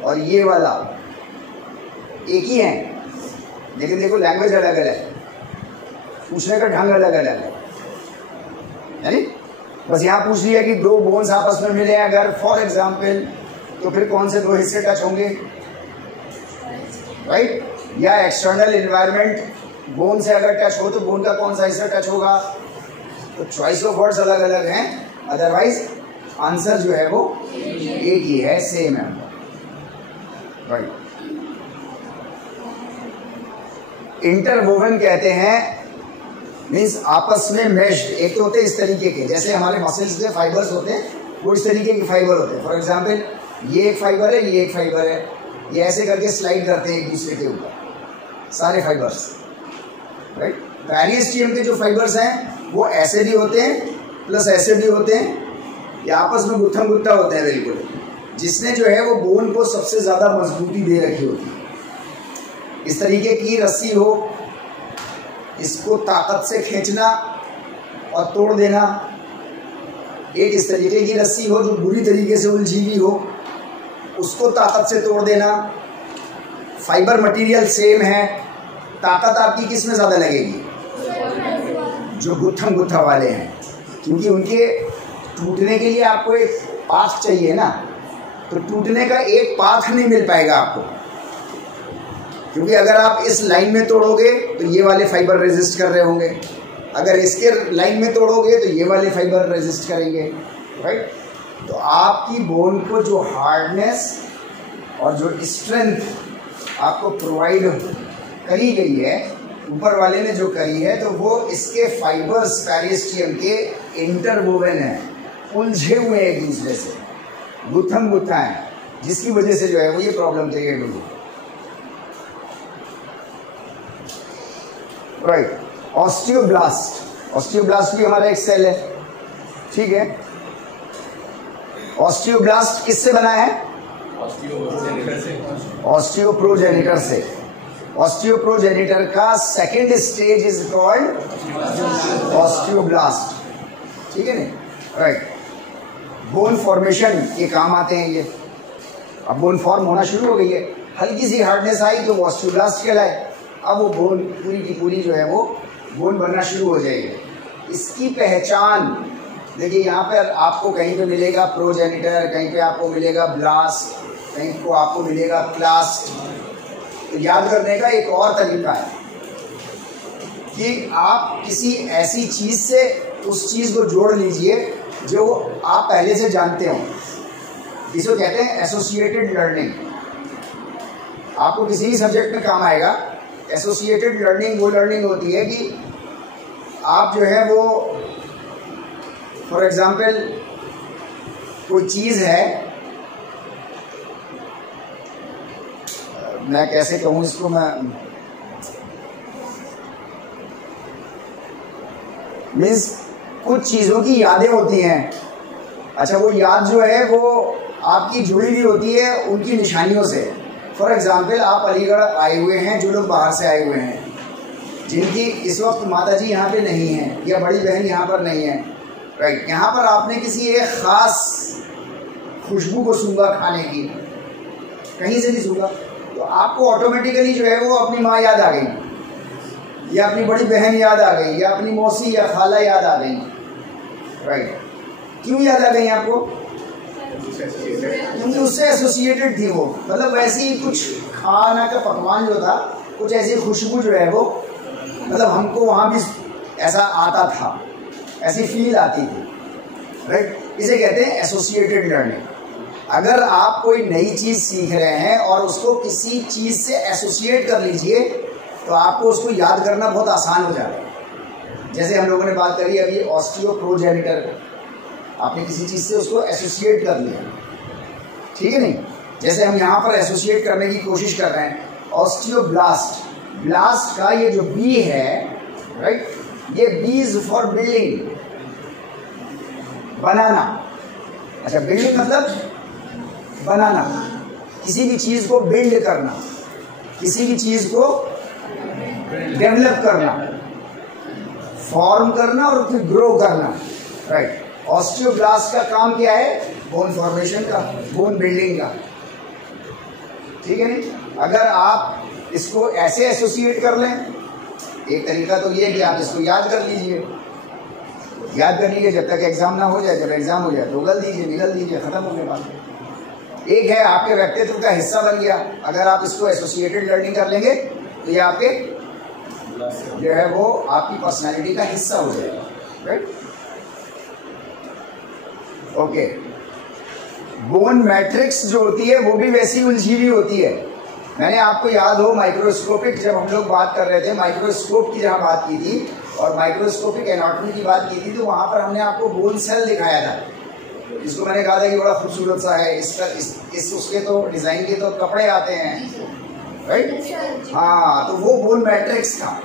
और ये वाला एक ही है, लेकिन देखो लैंग्वेज अलग अलग है, पूछने का ढंग अलग अलग है, यानी बस यहाँ पूछ लिया कि दो बोन्स आपस में मिले अगर फॉर एग्जाम्पल, तो फिर कौन से दो हिस्से टच होंगे, राइट। या एक्सटर्नल एनवायरनमेंट बोन से अगर टच हो तो बोन का कौन सा हिस्सा टच होगा, तो चॉइस ऑफ वर्ड्स अलग अलग हैं, अदरवाइज आंसर जो है वो एक ही है, सेम है, राइट। इंटरवोवन कहते हैं मीन्स आपस में मेश्ड, एक तो होते हैं इस तरीके के, जैसे हमारे मसल्स के फाइबर्स होते हैं वो इस तरीके के फाइबर होते हैं। फॉर एग्जांपल ये एक फाइबर है, ये एक फाइबर है, ये ऐसे करके स्लाइड करते हैं एक दूसरे के ऊपर सारे फाइबर्स, राइट। पेरिस्टियम के जो फाइबर्स हैं वो ऐसे भी होते हैं प्लस ऐसे भी होते हैं, ये आपस में गुत्थम गुत्था होते हैं बिल्कुल, जिसने जो है वो बोन को सबसे ज़्यादा मजबूती दे रखी होती है। इस तरीके की रस्सी हो, इसको ताकत से खींचना और तोड़ देना, एक इस तरीके की रस्सी हो जो बुरी तरीके से उलझी हुई हो, उसको ताकत से तोड़ देना। फाइबर मटेरियल सेम है, ताकत आपकी किस में ज़्यादा लगेगी? जो गुत्थम गुत्था वाले हैं, क्योंकि उनके टूटने के लिए आपको एक पाथ चाहिए ना, तो टूटने का एक पाथ नहीं मिल पाएगा आपको, क्योंकि अगर आप इस लाइन में तोड़ोगे तो ये वाले फाइबर रेजिस्ट कर रहे होंगे, अगर इसके लाइन में तोड़ोगे तो ये वाले फाइबर रेजिस्ट करेंगे, राइट। तो आपकी बोन को जो हार्डनेस और जो स्ट्रेंथ आपको प्रोवाइड करी गई है, ऊपर वाले ने जो करी है, तो वो इसके फाइबर्स पेरिस्टियम के इंटरवोवन हैं, उलझे हुए एक दूसरे से, गुत्थम गुत्था है, जिसकी वजह से जो है वो ये प्रॉब्लम क्रिएट हुई, राइट। ऑस्टियोब्लास्ट, ऑस्टियोब्लास्ट भी हमारा एक सेल है, ठीक है। ऑस्टियोब्लास्ट किससे बना है? ऑस्टियोप्रोजेनिटर से। ऑस्टियोप्रोजेनिटर का second stage is called osteoblast, ठीक है ना, राइट। बोन फॉर्मेशन के काम आते हैं ये, अब बोन फॉर्म होना शुरू हो गई है, हल्की सी हार्डनेस आई तो वो ऑस्टियोब्लास्ट कहलाए। अब वो बोन पूरी की पूरी जो है वो बोन बनना शुरू हो जाएगी। इसकी पहचान देखिए, यहाँ पर आपको कहीं पे मिलेगा प्रोजेनिटर, कहीं पे आपको मिलेगा ब्लास्ट, कहीं को आपको मिलेगा क्लास्ट। तो याद करने का एक और तरीका है कि आप किसी ऐसी चीज़ से उस चीज़ को जोड़ लीजिए जो आप पहले से जानते हो। इसको कहते हैं एसोसिएटेड लर्निंग। आपको किसी भी सब्जेक्ट में काम आएगा। एसोसिएटेड लर्निंग वो लर्निंग होती है कि आप जो है वो फॉर एग्जाम्पल कोई चीज़ है, मैं कैसे कहूँ इसको, मैं मीन्स कुछ चीज़ों की यादें होती हैं। अच्छा, वो याद जो है वो आपकी जुड़ी हुई होती है उनकी निशानियों से। फॉर एग्जाम्पल आप अलीगढ़ आए हुए हैं, जो लोग बाहर से आए हुए हैं, जिनकी इस वक्त माताजी यहाँ पे नहीं है या बड़ी बहन यहाँ पर नहीं है, राइट, यहाँ पर आपने किसी एक ख़ास खुशबू को सूंघा खाने की, कहीं से भी सूंघा, तो आपको ऑटोमेटिकली जो है वो अपनी माँ याद आ गई या अपनी बड़ी बहन याद आ गई या अपनी मौसी या खाला याद आ गई, राइट। क्यों याद आ गई आपको? क्योंकि उससे एसोसिएटेड थी वो। मतलब वैसे ही कुछ खाना का पकवान जो था, कुछ ऐसी खुशबू जो है वो, मतलब हमको वहाँ भी ऐसा आता था, ऐसी फील आती थी, राइट। इसे कहते हैं एसोसिएटेड लर्निंग। अगर आप कोई नई चीज़ सीख रहे हैं और उसको किसी चीज़ से एसोसिएट कर लीजिए तो आपको उसको याद करना बहुत आसान हो जाता है। जैसे हम लोगों ने बात करी अभी ऑस्टियोप्रोजेनिटर, आपने किसी चीज़ से उसको एसोसिएट कर लिया, ठीक है नहीं। जैसे हम यहाँ पर एसोसिएट करने की कोशिश कर रहे हैं ऑस्टियोब्लास्ट। ब्लास्ट का ये जो बी है, राइट, ये बी इज फॉर बिल्डिंग, बनाना। अच्छा, बिल्डिंग मतलब बनाना, किसी भी चीज़ को बिल्ड करना, किसी भी चीज़ को डेवलप करना, फॉर्म करना और फिर ग्रो करना, राइट। ऑस्टियोब्लास्ट का काम क्या है? बोन फॉर्मेशन का, बोन बिल्डिंग का, ठीक है नहीं। अगर आप इसको ऐसे एसोसिएट कर लें, एक तरीका तो ये है कि आप इसको याद कर लीजिए, याद कर लीजिए जब तक एग्जाम ना हो जाए। जब एग्जाम हो जाए तो उगल दीजिए, निगल दीजिए, खत्म हो गया बात। एक है आपके व्यक्तित्व का हिस्सा बन गया। अगर आप इसको एसोसिएटेड लर्निंग कर लेंगे तो ये आपके जो है वो आपकी पर्सनैलिटी का हिस्सा हो जाएगा, राइट। ओके, बोन मैट्रिक्स जो होती है वो भी वैसी उलझी हुई होती है। मैंने आपको याद हो माइक्रोस्कोपिक, जब हम लोग बात कर रहे थे माइक्रोस्कोप की जहाँ बात की थी और माइक्रोस्कोपिक एनाटॉमी की बात की थी, तो वहाँ पर हमने आपको बोन सेल दिखाया था, जिसको मैंने कहा था कि बड़ा खूबसूरत सा है। इसका इस उसके तो डिज़ाइन के तो कपड़े आते हैं, राइट। हाँ, तो वो बोन मैट्रिक्स था।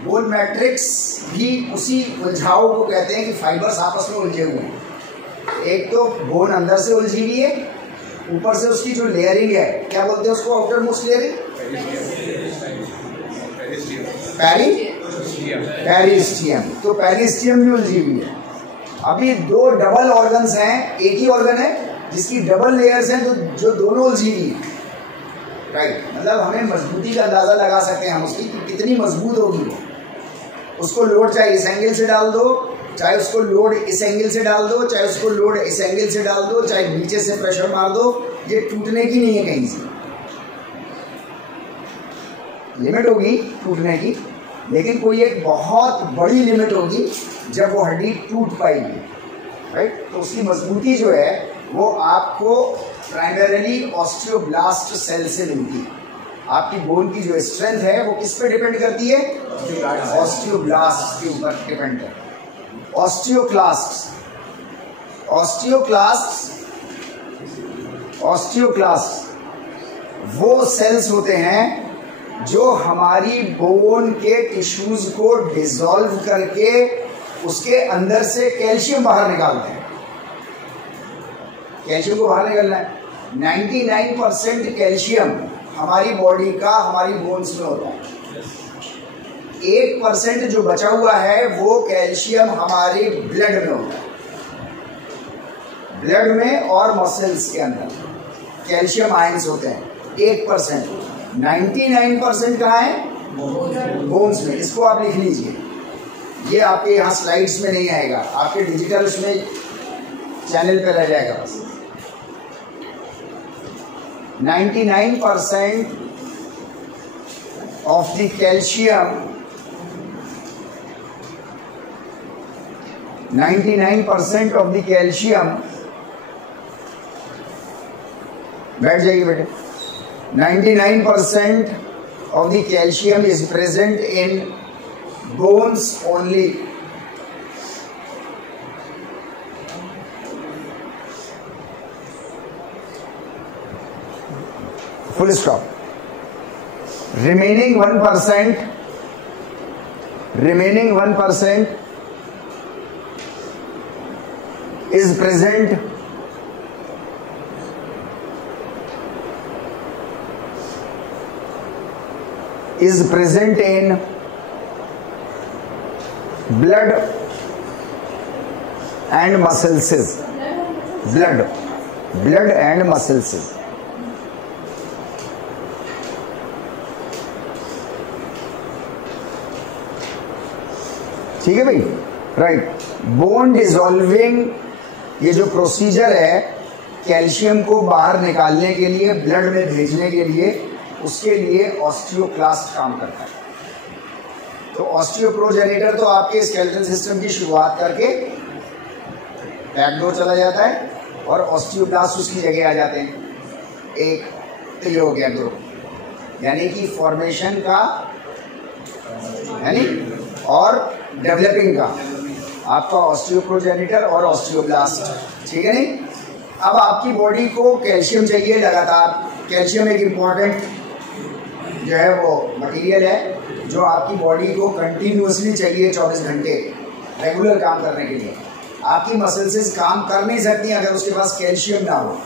बोन मैट्रिक्स भी उसी उलझाव को कहते हैं कि फाइबर्स आपस में उलझे हुए हैं। एक तो बोन अंदर से उलझी हुई है, ऊपर से उसकी जो लेयरिंग है, क्या बोलते हैं उसको, आउटर मोस्ट लेयरिंग, पेरिस्टियम। तो पेरिस्टियम भी उलझी हुई है। अभी दो डबल ऑर्गन्स हैं, एक ही ऑर्गन है जिसकी डबल लेयर्स हैं, तो जो दोनों उलझी हुई हैं, राइट। मतलब हमें मजबूती का अंदाजा लगा सकते हैं हम उसकी कि कितनी मजबूत होगी। उसको लोड चाहे इस एंगल से डाल दो, चाहे उसको लोड इस एंगल से डाल दो, चाहे उसको लोड इस एंगल से डाल दो, चाहे नीचे से प्रेशर मार दो, ये टूटने की नहीं है कहीं से। लिमिट होगी टूटने की, लेकिन कोई एक बहुत बड़ी लिमिट होगी जब वो हड्डी टूट पाएगी, राइट। तो उसकी मजबूती जो है वो आपको प्राइमरीली ऑस्टियोब्लास्ट सेल से मिलती है। आपकी बोन की जो स्ट्रेंथ है वो किस पे डिपेंड करती है? ऑस्टियोब्लास्ट के ऊपर डिपेंड करती है। ऑस्टियोक्लास्ट वो सेल्स होते हैं जो हमारी बोन के टिश्यूज को डिसॉल्व करके उसके अंदर से कैल्शियम बाहर निकालते हैं। कैल्शियम को बाहर निकालना है। 99% कैल्शियम हमारी बॉडी का हमारी बोन्स में होता है। 1% जो बचा हुआ है वो कैल्शियम हमारी ब्लड में होता है। ब्लड में और मसल्स के अंदर कैल्शियम आयंस होते हैं। 1%। 99% कहाँ है? बोन्स में। इसको आप लिख लीजिए, ये आपके यहाँ स्लाइड्स में नहीं आएगा, आपके डिजिटल उसमें चैनल पे रह जाएगा बस। 99% of the calcium, 99% of the calcium, बैठ जाइए बेटे, 99% of the calcium is present in bones only. Full stop. Remaining 1% is present in blood and muscles. Blood and muscles. ठीक है भाई, राइट। बोन डिसॉल्विंग, ये जो प्रोसीजर है कैल्शियम को बाहर निकालने के लिए, ब्लड में भेजने के लिए, उसके लिए ऑस्टियोक्लास्ट काम करता है। तो ऑस्टियोप्रोजेनिटर तो आपके स्केलेटल सिस्टम की शुरुआत करके बैकडोर चला जाता है और ऑस्टियोब्लास्ट उसकी जगह आ जाते हैं। एक तो ये हो गया ग्रुप, यानी कि फॉर्मेशन का, यानी और डेवलपिंग का आपका ऑस्टियोप्रोजेनिटर और ऑस्टियोब्लास्ट, ठीक है नहीं। अब आपकी बॉडी को कैल्शियम चाहिए लगातार। कैल्शियम एक इम्पॉर्टेंट जो है वो मटेरियल है जो आपकी बॉडी को कंटिन्यूसली चाहिए 24 घंटे रेगुलर काम करने के लिए। आपकी मसल्स काम कर नहीं सकती अगर उसके पास कैल्शियम ना हो।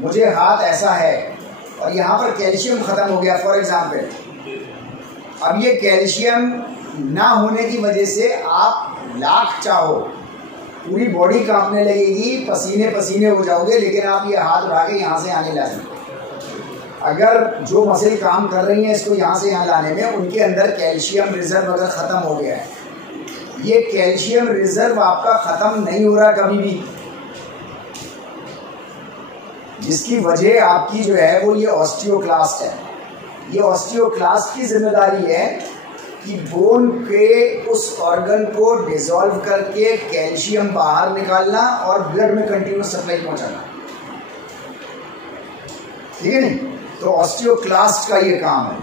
मुझे हाथ ऐसा है और यहाँ पर कैल्शियम खत्म हो गया फॉर एग्जाम्पल, अब ये कैल्शियम ना होने की वजह से आप लाख चाहो, पूरी बॉडी कांपने लगेगी, पसीने पसीने हो जाओगे, लेकिन आप ये हाथ उठा के यहाँ से आने ला सकते। अगर जो मसल काम कर रही हैं इसको यहाँ से यहाँ लाने में, उनके अंदर कैल्शियम रिजर्व अगर ख़त्म हो गया है, ये कैल्शियम रिजर्व आपका ख़त्म नहीं हो रहा कभी भी, जिसकी वजह आपकी जो है वो ये ऑस्टियोक्लास्ट है। ये ऑस्टियोक्लास्ट की जिम्मेदारी है कि बोन के उस ऑर्गन को डिसॉल्व करके कैल्शियम बाहर निकालना और ब्लड में कंटिन्यूस सप्लाई पहुंचाना, ठीक है नहीं। तो ऑस्टियोक्लास्ट का ये काम है,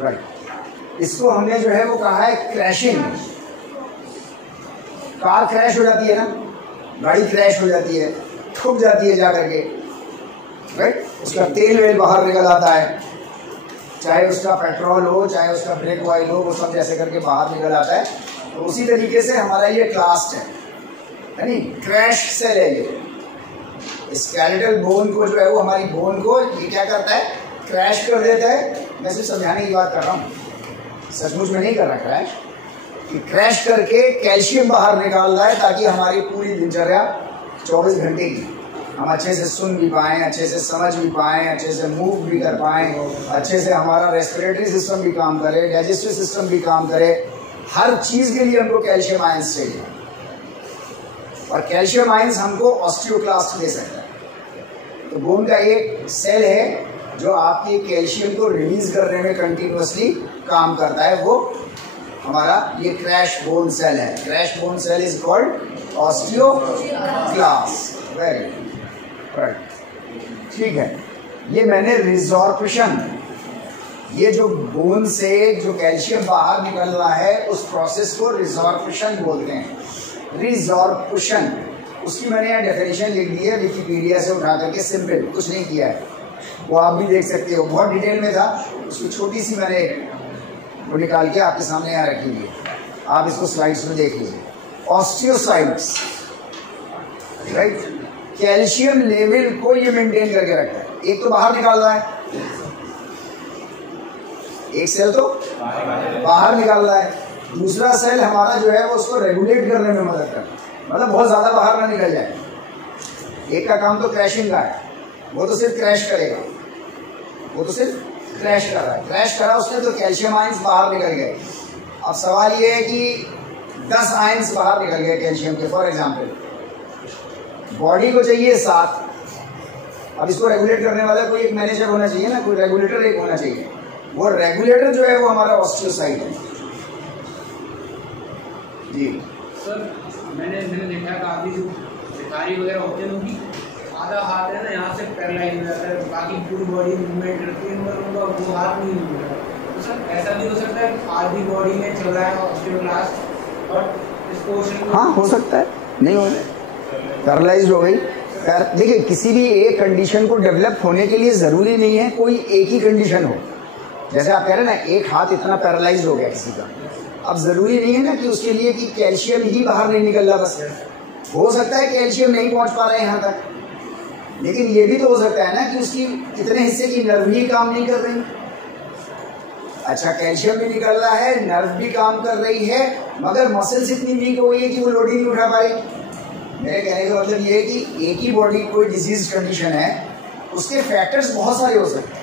राइट। इसको हमने जो है वो कहा है क्रैशिंग। कार क्रैश हो जाती है ना, गाड़ी क्रैश हो जाती है, ठुक जाती है जाकर के, राइट। उसका तेल वेल बाहर निकल आता है, चाहे उसका पेट्रोल हो चाहे उसका ब्रेक ऑयल हो, वो सब जैसे करके बाहर निकल आता है। तो उसी तरीके से हमारा ये क्लास्ट है, यानी क्रैश सेल है ये। स्केलेटल बोन को जो है वो, हमारी बोन को ये क्या करता है, क्रैश कर देता है। मैं सिर्फ समझाने की बात कर रहा हूँ, सचमुच में नहीं कर रहा क्रैश, कि क्रैश करके कैल्शियम बाहर निकाल रहा है ताकि हमारी पूरी दिनचर्या 24 घंटे की हम अच्छे से सुन भी पाएँ, अच्छे से समझ भी पाएँ, अच्छे से मूव भी कर पाएँ, अच्छे से हमारा रेस्पिरेटरी सिस्टम भी काम करे, डाइजेस्टिव सिस्टम भी काम करे। हर चीज़ के लिए हमको कैल्शियम आयंस चाहिए, और कैल्शियम आयंस हमको ऑस्टियोक्लास्ट दे सकता है। तो बोन का एक सेल है जो आपके कैल्शियम को रिलीज करने में कंटिन्यूसली काम करता है, वो हमारा ये क्रैश बोन सेल है। Crash bone cell is called osteoclast. Very right, ठीक है। ये मैंने रिजॉर्प्शन, ये जो बोन से जो कैल्शियम बाहर निकल रहा है उस प्रोसेस को रिजॉर्प्शन बोलते हैं। रिजॉर्प्शन, उसकी मैंने यहाँ डेफिनेशन लिख दी है विकिपीडिया से उठा करके, सिंपल, कुछ नहीं किया है, वो आप भी देख सकते हो, बहुत डिटेल में था, उसकी छोटी सी मैंने वो निकाल के आपके सामने यहाँ रखी हुई है, आप इसको स्लाइड्स में देख लीजिए। ऑस्टियोसाइट्स, राइट, कैल्शियम लेवल को ये मेंटेन करके रखता है। एक तो बाहर निकाल रहा है, एक सेल तो बाहर निकाल रहा है, दूसरा सेल हमारा जो है वो उसको रेगुलेट करने में मदद करता है, मतलब बहुत ज़्यादा बाहर ना निकल जाए। एक का काम तो क्रैशिंग का है, वो तो सिर्फ क्रैश करेगा, वो तो सिर्फ क्रैश कर रहा है, क्रैश करा उसने तो कैल्शियम आयंस बाहर निकल गए। अब सवाल ये है कि 10 आयंस बाहर निकल गए कैल्शियम के, फॉर एग्जाम्पल, बॉडी को चाहिए 7। अब इसको रेगुलेट करने वाला कोई एक मैनेजर होना चाहिए ना, कोई रेगुलेटर एक होना चाहिए। वो रेगुलेटर जो है वो हमारा ऑस्टियोसाइट है। जी सर, मैंने देखा है काफी जो भिखारी वगैरह होते हैं उनकी आधा हाथ है ना यहाँ से पैरालाइज हो जाता है, बाकी पूरी बॉडी मूवमेंट करती है मगर उनका वो हाथ नहीं मूव होता। तो सर ऐसा भी हो सकता है आधी बॉडी में चल रहा है ऑस्टियोब्लास्ट और इस पोर्शन, हाँ हो सकता है, नहीं हो पैरालाइज हो गई। देखिए किसी भी एक कंडीशन को डेवलप होने के लिए ज़रूरी नहीं है कोई एक ही कंडीशन हो। जैसे आप कह रहे हैं ना एक हाथ इतना पैरालाइज हो गया किसी का, अब ज़रूरी नहीं है ना कि उसके लिए कि कैल्शियम ही बाहर नहीं निकल रहा, बस हो सकता है कैल्शियम नहीं पहुंच पा रहे हैं यहाँ तक, लेकिन ये भी तो हो सकता है ना कि उसकी इतने हिस्से की नर्व ही काम नहीं कर रही। अच्छा कैल्शियम भी निकल रहा है, नर्व भी काम कर रही है, मगर मसल्स इतनी वीक हो गई है कि वो लोड ही नहीं उठा पाए। मेरे कहने का मतलब ये है कि एक ही बॉडी कोई डिजीज कंडीशन है, उसके फैक्टर्स बहुत सारे हो सकते हैं,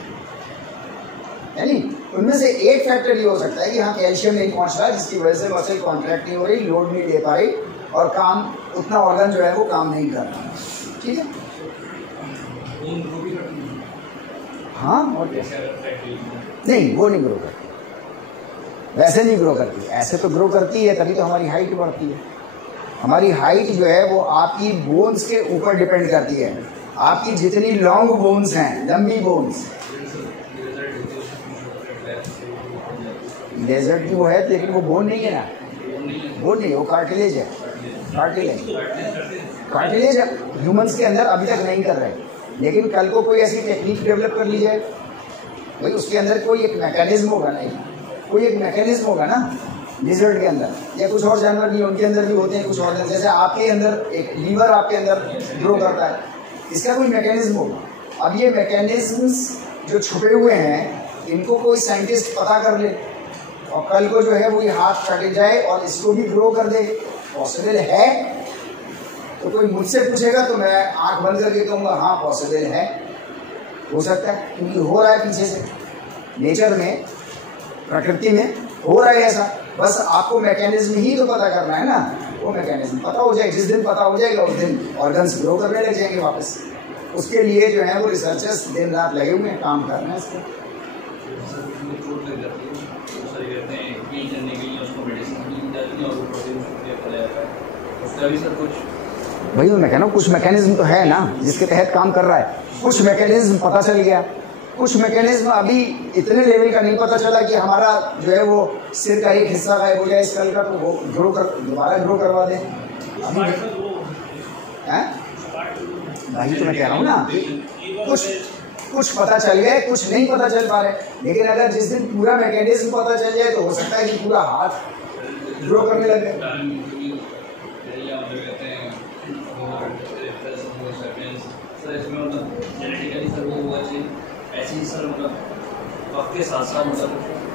यानी उनमें से एक फैक्टर ये हो सकता है कि हाँ कैल्शियम नहीं पहुंच रहा, जिसकी वजह से मसल कॉन्ट्रैक्ट नहीं हो रही, लोड नहीं दे पा रही और काम उतना ऑर्गन जो है वो काम नहीं कर रहा। ठीक है, हाँ और नहीं वो नहीं ग्रो करती, वैसे नहीं ग्रो करती, ऐसे तो ग्रो करती है, तभी तो हमारी हाइट बढ़ती है। हमारी हाइट जो है वो आपकी बोन्स के ऊपर डिपेंड करती है। आपकी जितनी लॉन्ग बोन्स हैं, लंबी बोन्स, डेजर्ट की वो है लेकिन वो बोन नहीं है ना, बोन नहीं, वो कार्टिलेज है, कार्टिलेज ह्यूमंस के अंदर अभी तक नहीं कर रहे, लेकिन कल को कोई ऐसी टेक्निक डेवलप कर ली जाए भाई, उसके अंदर कोई एक मैकेनिज्म होगा ना, कोई एक मैकेनिज्म होगा ना लिजर्ड के अंदर, या कुछ और जानवर भी उनके अंदर भी होते हैं कुछ और, जैसे आपके अंदर एक लीवर आपके अंदर ग्रो करता है, इसका कोई मैकेनिज्म होगा। अब ये मैकेनिज्म्स जो छुपे हुए हैं इनको कोई साइंटिस्ट पता कर ले और कल को जो है वो ये हाथ कट जाए और इसको भी ग्रो कर दे, पॉसिबल है। तो कोई मुझसे पूछेगा तो मैं आंख बंद करके कहूँगा हाँ पॉसिबल है, हो सकता है, क्योंकि हो रहा है पीछे से, नेचर में, प्रकृति में हो रहा है ऐसा। बस आपको मैकेनिज्म ही तो पता करना है ना, वो मैकेनिज्म पता हो जाए, जिस दिन पता हो जाएगा उस दिन ऑर्गन्स ग्रो करने लग जाएंगे वापस। उसके लिए जो है वो रिसर्चर्स दिन रात लगे हुए हैं, काम कर रहे हैं इस पर। भाई मैं कह रहा हूँ कुछ मैकेनिज्म तो है ना जिसके तहत काम कर रहा है, कुछ मैकेनिज्म पता चल गया, कुछ मैकेनिज्म अभी इतने लेवल का नहीं पता चला कि हमारा जो है वो सिर का एक हिस्सा गायब हो जाए स्कल का, तो वो ग्रो कर दोबारा ग्रो करवा दें। अभी हैं भाई तो मैं कह रहा हूँ ना कुछ पता चल गया, कुछ नहीं पता चल पा रहे, लेकिन अगर जिस दिन पूरा मैकेनिज्म पता चल जाए तो हो सकता है कि पूरा हाथ ग्रो करने लगे।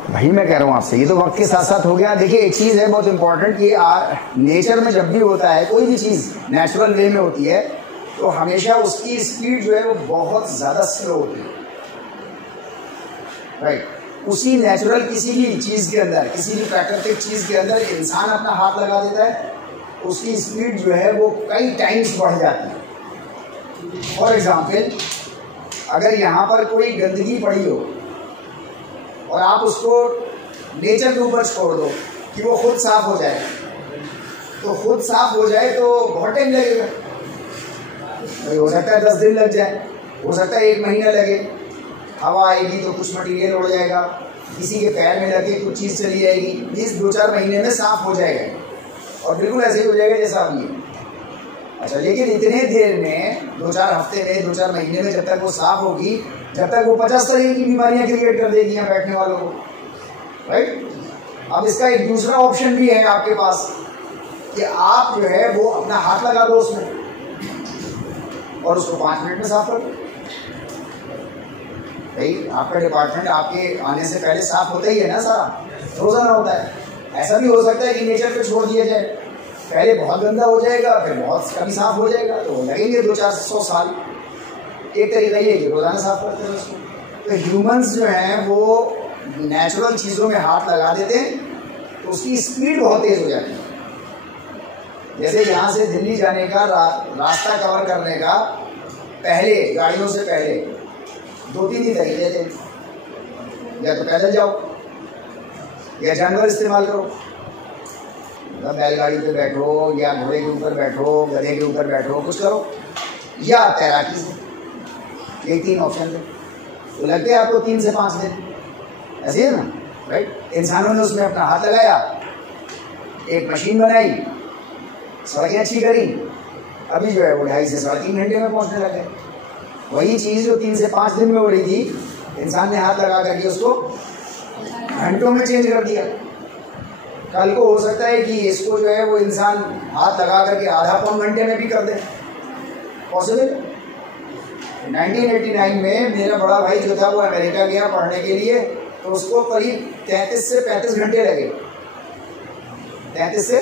भाई मैं कह रहा हूँ आपसे, ये तो वक्त के साथ साथ हो गया। देखिए एक चीज़ है बहुत इंपॉर्टेंट कि नेचर में जब भी होता है कोई भी चीज़ नेचुरल वे में होती है तो हमेशा उसकी स्पीड जो है वो बहुत ज़्यादा स्लो होती है, राइट। उसी नेचुरल किसी भी चीज़ के अंदर, किसी भी प्राकृतिक चीज़ के अंदर इंसान अपना हाथ लगा देता है, उसकी स्पीड जो है वो कई टाइम्स बढ़ जाती है। फॉर एग्जाम्पल अगर यहाँ पर कोई गंदगी पड़ी हो और आप उसको नेचर के ऊपर छोड़ दो कि वो खुद साफ हो जाए, तो खुद साफ हो जाए तो बहुत टाइम लगेगा भाई, हो सकता है 10 दिन लग जाए, हो सकता है 1 महीना लगे। हवा आएगी तो कुछ मटीरियल उड़ जाएगा, किसी के पैर में लगे कुछ चीज़ चली जाएगी, प्लीज़ 2-4 महीने में साफ हो जाएगा और बिल्कुल ऐसे ही हो जाएगा जैसा आप ये। अच्छा लेकिन इतने देर में 2-4 हफ्ते में 2-4 महीने में जब तक वो साफ होगी, जब तक वो 50 तरह की बीमारियां क्रिएट कर देगी यहाँ बैठने वालों को, राइट। अब इसका एक दूसरा ऑप्शन भी है आपके पास कि आप जो है वो अपना हाथ लगा दो उसमें और उसको 5 मिनट में साफ कर दो। भाई आपका डिपार्टमेंट आपके आने से पहले साफ होता ही है ना, सारा रोजाना होता है। ऐसा भी हो सकता है कि नेचर पे छोड़ दिया जाए, पहले बहुत गंदा हो जाएगा फिर बहुत कभी साफ हो जाएगा, तो लगेंगे 200-400 साल। एक तरीका ये है कि रोजाना साफ करते हैं उसको, तो ह्यूमंस जो हैं वो नेचुरल चीज़ों में हाथ लगा देते हैं तो उसकी स्पीड बहुत तेज़ हो जाती है। जैसे यहाँ से दिल्ली जाने का रास्ता कवर करने का पहले, गाड़ियों से पहले 2-3 दिन तरीके थे, या तो पैदल जाओ या जानवर इस्तेमाल करो, बैलगाड़ी पे बैठो या घोड़े के ऊपर बैठो, गधे के ऊपर बैठो, कुछ करो, या तैराकी से। ये 3 ऑप्शन थे, तो लगते हैं आपको 3 से 5 दिन, ऐसे है ना, राइट। इंसानों ने उसमें अपना हाथ लगाया, एक मशीन बनाई, सड़कें अच्छी करी, अभी जो है वो 2.5 से 3.5 घंटे में पहुंचने लगे। वही चीज़ जो 3 से 5 दिन में हो रही थी, इंसान ने हाथ लगा करके उसको घंटों में चेंज कर दिया। कल को हो सकता है कि इसको जो है वो इंसान हाथ लगा करके आधा पौन घंटे में भी कर दे, पॉसिबल। 1989 में मेरा बड़ा भाई जो था वो अमेरिका गया पढ़ने के लिए, तो उसको करीब 33 से 35 घंटे लगे, 33 से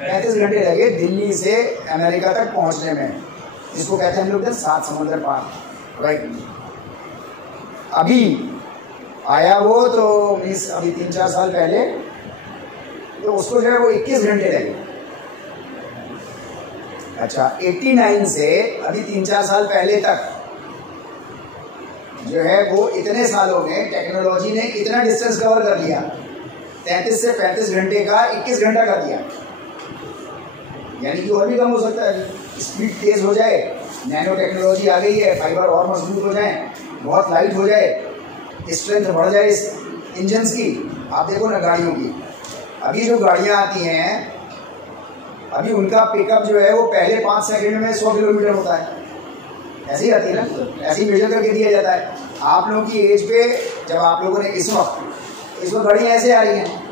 35 घंटे लगे दिल्ली से अमेरिका तक पहुंचने में, जिसको कहते हैं हम लोग 7 समुद्र पार, राइट। अभी आया वो तो मीन्स अभी 3-4 साल पहले, तो उसको जो है वो 21 घंटे लगे। अच्छा, 89 से अभी 3-4 साल पहले तक जो है वो इतने सालों में टेक्नोलॉजी ने इतना डिस्टेंस कवर कर लिया, 33 से 35 घंटे का 21 घंटा कर दिया। यानी कि और भी कम हो सकता है, स्पीड तेज हो जाए, नैनो टेक्नोलॉजी आ गई है, फाइबर और मजबूत हो जाए, बहुत लाइट हो जाए, स्ट्रेंथ बढ़ जाए इस इंजन्स की। आप देखो ना गाड़ियों की, अभी जो गाड़ियाँ आती हैं, अभी उनका पिकअप जो है वो पहले 5 सेकंड में 100 किलोमीटर होता है, ऐसे ही आती है ना, ऐसे ही मेजर करके दिया जाता है। आप लोगों की एज पे जब आप लोगों ने इस वक्त गाड़ियाँ ऐसे आ रही हैं,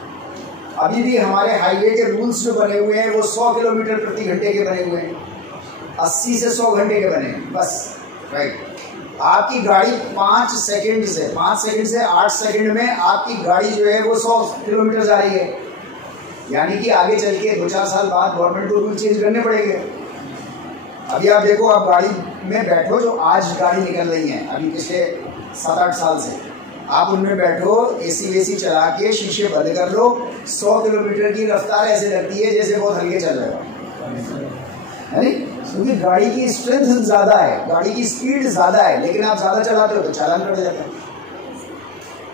अभी भी हमारे हाईवे के रूल्स जो बने हुए हैं वो 100 किलोमीटर प्रति घंटे के बने हुए हैं, 80 से 100 घंटे के बने हैं बस, राइट। आपकी गाड़ी 5 सेकंड से 8 सेकंड में आपकी गाड़ी जो है वो 100 किलोमीटर जा रही है। यानी कि आगे चल के 2-4 साल बाद गवर्नमेंट को रूल चेंज करने पड़ेंगे। अभी आप देखो, आप गाड़ी में बैठो, जो आज गाड़ी निकल रही है अभी पिछले 7-8 साल से, आप उनमें बैठो, एसी वेसी चला के शीशे बंद कर लो, 100 किलोमीटर की रफ्तार ऐसे लगती है जैसे बहुत हल्के चल रहे हो, है नहीं? क्योंकि गाड़ी की स्ट्रेंथ ज़्यादा है, गाड़ी की स्पीड ज़्यादा है, लेकिन आप ज़्यादा चलाते हो तो चालान कट जाता है।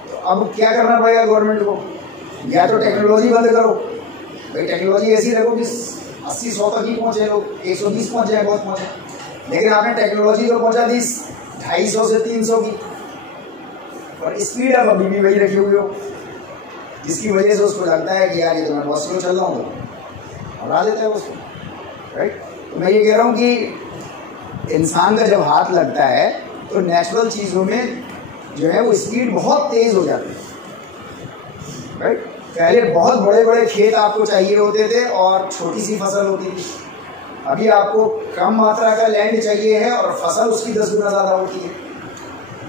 तो अब क्या करना पड़ेगा गवर्नमेंट को? या तो टेक्नोलॉजी बंद करो, भाई टेक्नोलॉजी ऐसी रखो कि 80-100 तक ही पहुँचे लोग, 120 पहुँच जाए, बहुत पहुँचे, लेकिन आपने टेक्नोलॉजी तो पहुँचा दी 250 से 300 की, और स्पीड अब अभी भी वही रखी हुई हो, जिसकी वजह से उसको लगता है कि यार ये तो मैं बहुत स्लो चल रहा हूँ, तो हरा देता है उसको, राइट। तो मैं ये कह रहा हूँ कि इंसान का जब हाथ लगता है तो नेचुरल चीज़ों में जो है वो स्पीड बहुत तेज़ हो जाती है, राइट। पहले बहुत बड़े बड़े खेत आपको चाहिए होते थे और छोटी सी फसल होती थी, अभी आपको कम मात्रा का लैंड चाहिए है और फसल उसकी 10 गुना ज़्यादा होती है।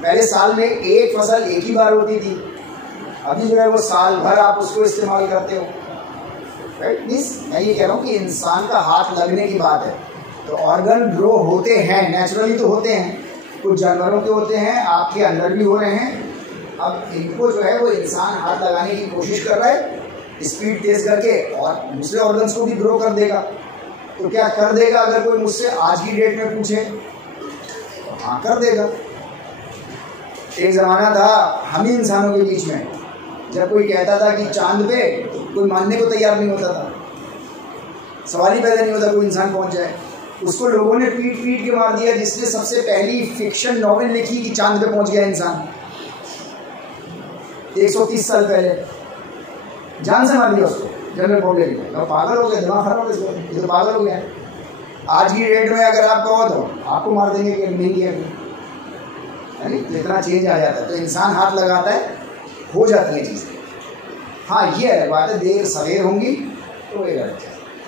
पहले साल में एक फसल एक ही बार होती थी, अभी जो है वो साल भर आप उसको इस्तेमाल करते हो, राइट। मीन्स मैं ये कह रहा हूँ कि इंसान का हाथ लगने की बात है तो ऑर्गन ग्रो होते हैं, नेचुरली तो होते हैं, कुछ जानवरों के होते हैं, आपके अंदर भी हो रहे हैं। अब इनको जो है वो इंसान हाथ लगाने की कोशिश कर रहा है स्पीड तेज करके, और दूसरे ऑर्गन्स को भी ग्रो कर देगा। तो क्या कर देगा? अगर कोई मुझसे आज की डेट में पूछे तो हाँ, कर देगा। एक ज़माना था हम ही इंसानों के बीच में, जब कोई कहता था कि चांद पे, तो कोई मानने को तैयार नहीं होता था, सवाल ही पैदा नहीं होता कोई इंसान पहुंच जाए। उसको लोगों ने पीट के मार दिया, जिसने सबसे पहली फिक्शन नॉवेल लिखी कि चांद पे पहुंच गया इंसान, 130 साल पहले, जान से मार दिया उसको जनरल पब्लिक ने। तो पागल हो गया, दिमाग खराब हो गया, ये तो पागल हो गया। आज की डेट में अगर आप कहो तो आपको मार देंगे कि नहीं किया, है नहीं? इतना चेंज आ जाता है। तो इंसान हाथ लगाता है, हो जाती है चीज़ें। हाँ, ये अलग बात है, देर सवेर होंगी तो ये गलत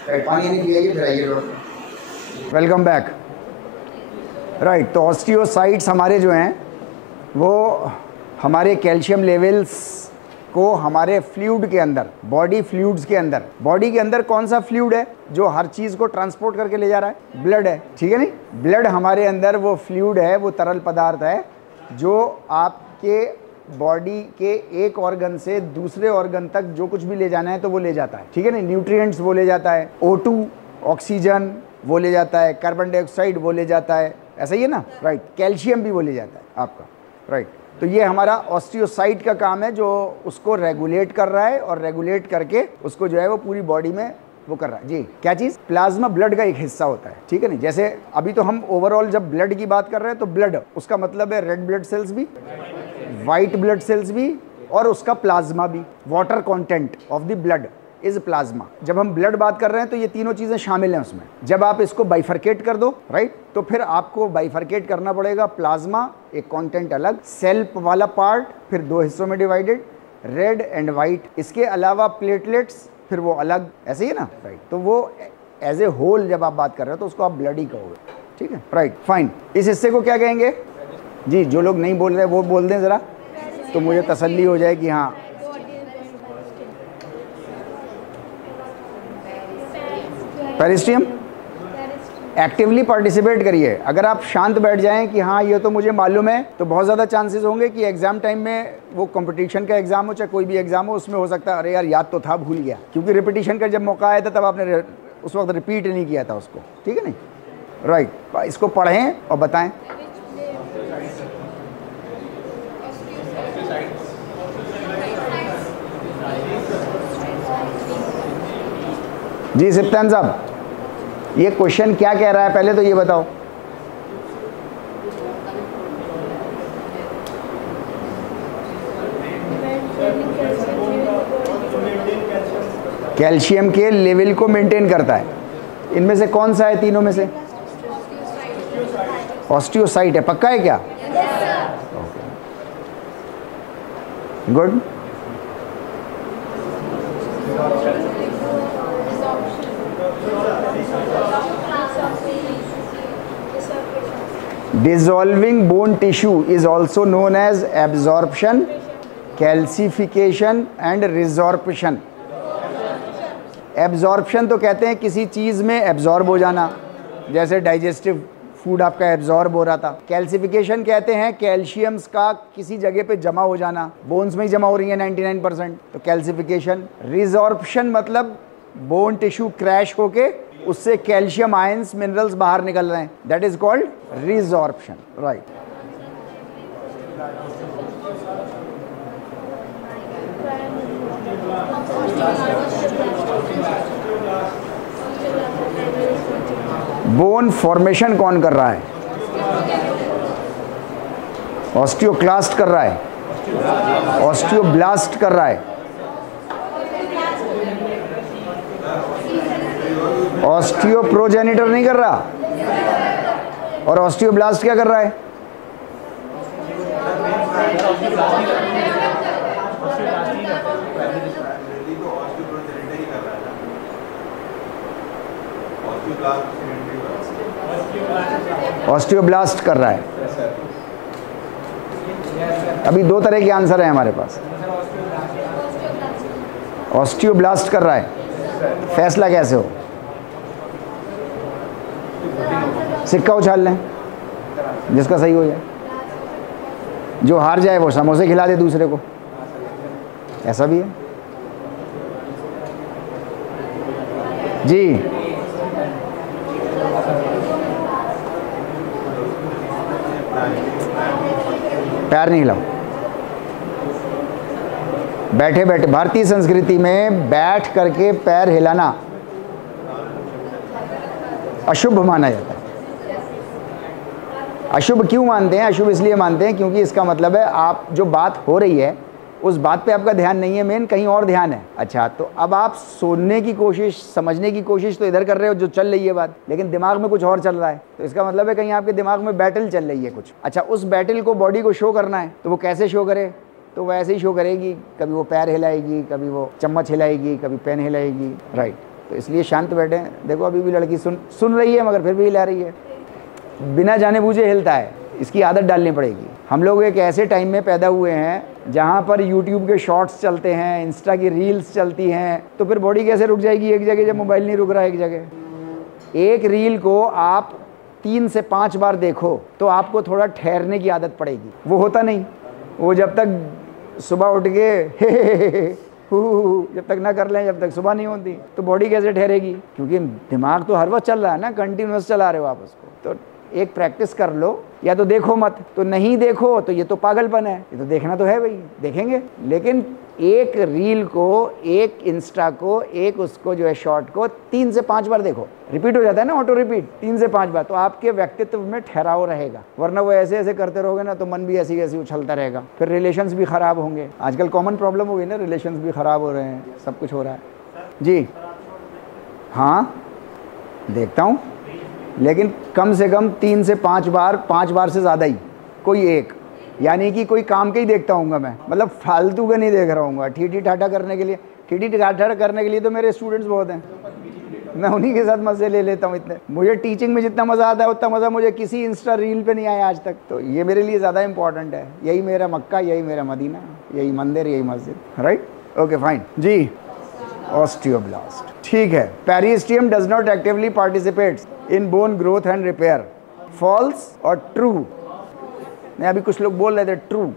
है। पानी नहीं पिएगी फिर आइए लोग। Welcome back. राइट, तो ऑस्टियोसाइट्स हमारे जो हैं वो हमारे कैल्शियम लेवल्स को हमारे फ्लूइड के अंदर, बॉडी फ्लूइड्स के अंदर, बॉडी के अंदर कौन सा फ्लूइड है जो हर चीज़ को ट्रांसपोर्ट करके ले जा रहा है? ब्लड है, ठीक है नहीं? ब्लड हमारे अंदर वो फ्लूइड है, वो तरल पदार्थ है जो आप आपके बॉडी के एक ऑर्गन से दूसरे ऑर्गन तक जो कुछ भी ले जाना है तो वो ले जाता है, ठीक है ना। न्यूट्रिएंट्स वो ले जाता है, O2 ऑक्सीजन वो ले जाता है, कार्बन डाइऑक्साइड वो ले जाता है, ऐसा ही है ना, राइट। कैल्शियम भी वो ले जाता है आपका, राइट। तो ये हमारा ऑस्टियोसाइट का काम है जो उसको रेगुलेट कर रहा है और रेगुलेट करके उसको जो है वो पूरी बॉडी में वो कर रहा है। जी क्या चीज़? प्लाज्मा ब्लड का एक हिस्सा होता है, ठीक है नहीं। जैसे अभी तो हम ओवरऑल जब ब्लड की बात कर रहे हैं तो ब्लड उसका मतलब है रेड ब्लड सेल्स भी, वाइट ब्लड सेल्स भी और उसका प्लाज्मा भी। Water content of the blood is plasma. जब हम ब्लड बात कर रहे हैं तो ये तीनों चीजें शामिल हैं उसमें। जब आप इसको बाइफरकेट कर दो, राइट, तो फिर आपको बाइफरकेट करना पड़ेगा। प्लाज्मा एक कंटेंट अलग, सेल वाला पार्ट फिर दो हिस्सों में डिवाइडेड, रेड एंड वाइट। इसके अलावा प्लेटलेट्स फिर वो अलग, ऐसे ही है ना, राइट। तो वो एज ए होल जब आप बात कर रहे हो तो उसको आप ब्लड ही कहोगे, ठीक है, राइट, फाइन। इस हिस्से को क्या कहेंगे? जी जो लोग नहीं बोल रहे वो बोल दें ज़रा, तो मुझे तसल्ली हो जाए कि हाँ। पेरिस्टियम, एक्टिवली पार्टिसिपेट करिए। अगर आप शांत बैठ जाएं कि हाँ ये तो मुझे मालूम है, तो बहुत ज़्यादा चांसेस होंगे कि एग्जाम टाइम में, वो कंपटीशन का एग्जाम हो चाहे कोई भी एग्जाम हो, उसमें हो सकता है अरे यार याद तो था, भूल गया। क्योंकि रिपीटिशन का जब मौका आया था तब आपने उस वक्त रिपीट नहीं किया था उसको, ठीक है नहीं, राइट। इसको पढ़ें और बताएं। जी सिप्तान साहब, ये क्वेश्चन क्या कह रहा है पहले तो ये बताओ। कैल्शियम के लेवल को मेंटेन करता है। इनमें से कौन सा है तीनों में से? ऑस्टियोसाइट है, पक्का है क्या? Good. Dissolving bone tissue is also known as absorption, calcification and resorption. Absorption तो कहते हैं किसी चीज़ में एब्जॉर्ब हो जाना, जैसे डाइजेस्टिव फूड आपका एब्जॉर्ब हो रहा था। कैल्सिफिकेशन कहते हैं कैल्शियम्स का किसी जगह पे जमा हो जाना, बोन्स में ही जमा हो रही है 99%, तो कैल्सिफिकेशन। रिजॉर्प्शन मतलब बोन टिश्यू क्रैश होके उससे कैल्शियम आयंस मिनरल्स बाहर निकल रहे हैं, that is called resorption, right. Bone formation कौन कर रहा है? ऑस्टियोक्लास्ट कर रहा है, ऑस्टियोब्लास्ट कर रहा है, ऑस्टियोप्रोजेनिटर नहीं कर रहा। और ऑस्टियोब्लास्ट क्या कर रहा है? ऑस्टियोब्लास्ट कर रहा है। अभी दो तरह के आंसर है हमारे पास। ऑस्टियोब्लास्ट कर रहा है, फैसला कैसे हो? सिक्का उछाल लें, जिसका सही हो जाए। जो हार जाए वो समोसे खिला दे दूसरे को, ऐसा भी है। जी पैर नहीं हिलाओ। बैठे बैठे, भारतीय संस्कृति में बैठ करके पैर हिलाना अशुभ माना जाता है। अशुभ क्यों मानते हैं? अशुभ इसलिए मानते हैं क्योंकि इसका मतलब है आप जो बात हो रही है उस बात पे आपका ध्यान नहीं है, मेन कहीं और ध्यान है। अच्छा, तो अब आप सुनने की कोशिश, समझने की कोशिश तो इधर कर रहे हो जो चल रही है बात, लेकिन दिमाग में कुछ और चल रहा है, तो इसका मतलब है कहीं आपके दिमाग में बैटल चल रही है कुछ। अच्छा, उस बैटल को बॉडी को शो करना है, तो वो कैसे शो करे? तो वो ऐसे ही शो करेगी, कभी वो पैर हिलाएगी, कभी वो चम्मच हिलाएगी, कभी पेन हिलाएगी, राइट। तो इसलिए शांत बैठे। देखो अभी भी लड़की सुन रही है मगर फिर भी हिला रही है, बिना जाने बूझे हिलता है। इसकी आदत डालनी पड़ेगी। हम लोग एक ऐसे टाइम में पैदा हुए हैं जहाँ पर यूट्यूब के शॉर्ट्स चलते हैं, इंस्टा की रील्स चलती हैं, तो फिर बॉडी कैसे रुक जाएगी एक जगह जब मोबाइल नहीं रुक रहा है एक जगह? एक रील को आप 3 से 5 बार देखो तो आपको थोड़ा ठहरने की आदत पड़ेगी, वो होता नहीं। वो जब तक सुबह उठ के जब तक ना कर लें, जब तक सुबह नहीं होती, तो बॉडी कैसे ठहरेगी? क्योंकि दिमाग तो हर वक्त चल रहा है ना, कंटिन्यूस चला रहे हो आप उसको। तो एक प्रैक्टिस कर लो, या तो देखो मत, तो नहीं देखो तो ये तो पागलपन है, ये तो देखना तो है भाई, देखेंगे। लेकिन एक रील को, एक इंस्टा को, एक उसको जो है शॉर्ट को 3 से 5 बार देखो, रिपीट हो जाता है ना, ऑटो रिपीट, 3 से 5 बार, तो आपके व्यक्तित्व में ठहराव रहेगा। वरना वो ऐसे ऐसे करते रहोगे ना, तो मन भी ऐसी ऐसी उछलता रहेगा, फिर रिलेशंस भी खराब होंगे। आजकल कॉमन प्रॉब्लम हो गई ना, रिलेशंस भी खराब हो रहे हैं, सब कुछ हो रहा है जी। हाँ देखता हूँ, लेकिन कम से कम 3 से 5 बार, 5 बार से ज़्यादा ही कोई एक, यानी कि कोई काम के ही देखता हूँगा मैं, मतलब फालतू का नहीं देख रहा हूँगा। ठीठी ठाठा करने के लिए, ठीठी ठाठा करने के लिए तो मेरे स्टूडेंट्स बहुत हैं, मैं उन्हीं के साथ मज़े ले लेता हूँ इतने। मुझे टीचिंग में जितना मज़ा आता है उतना मज़ा मुझे किसी इंस्टा रील पे नहीं आया आज तक, तो ये मेरे लिए ज़्यादा इंपॉर्टेंट है। यही मेरा मक्का, यही मेरा मदीना, यही मंदिर, यही मस्जिद, राइट? ओके फाइन जी। ऑस्टियोब्लास्ट, ठीक है। Periosteum does not actively participates in bone growth and repair, false और ट्रू? नहीं, अभी कुछ लोग बोल रहे थे ट्रू,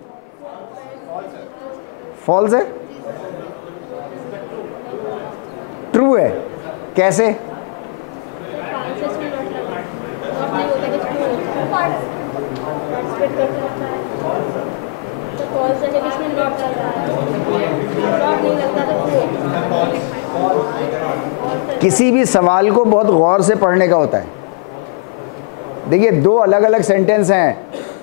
फॉल्स है, ट्रू है, कैसे? किसी भी सवाल को बहुत गौर से पढ़ने का होता है। देखिए, 2 अलग अलग सेंटेंस हैं,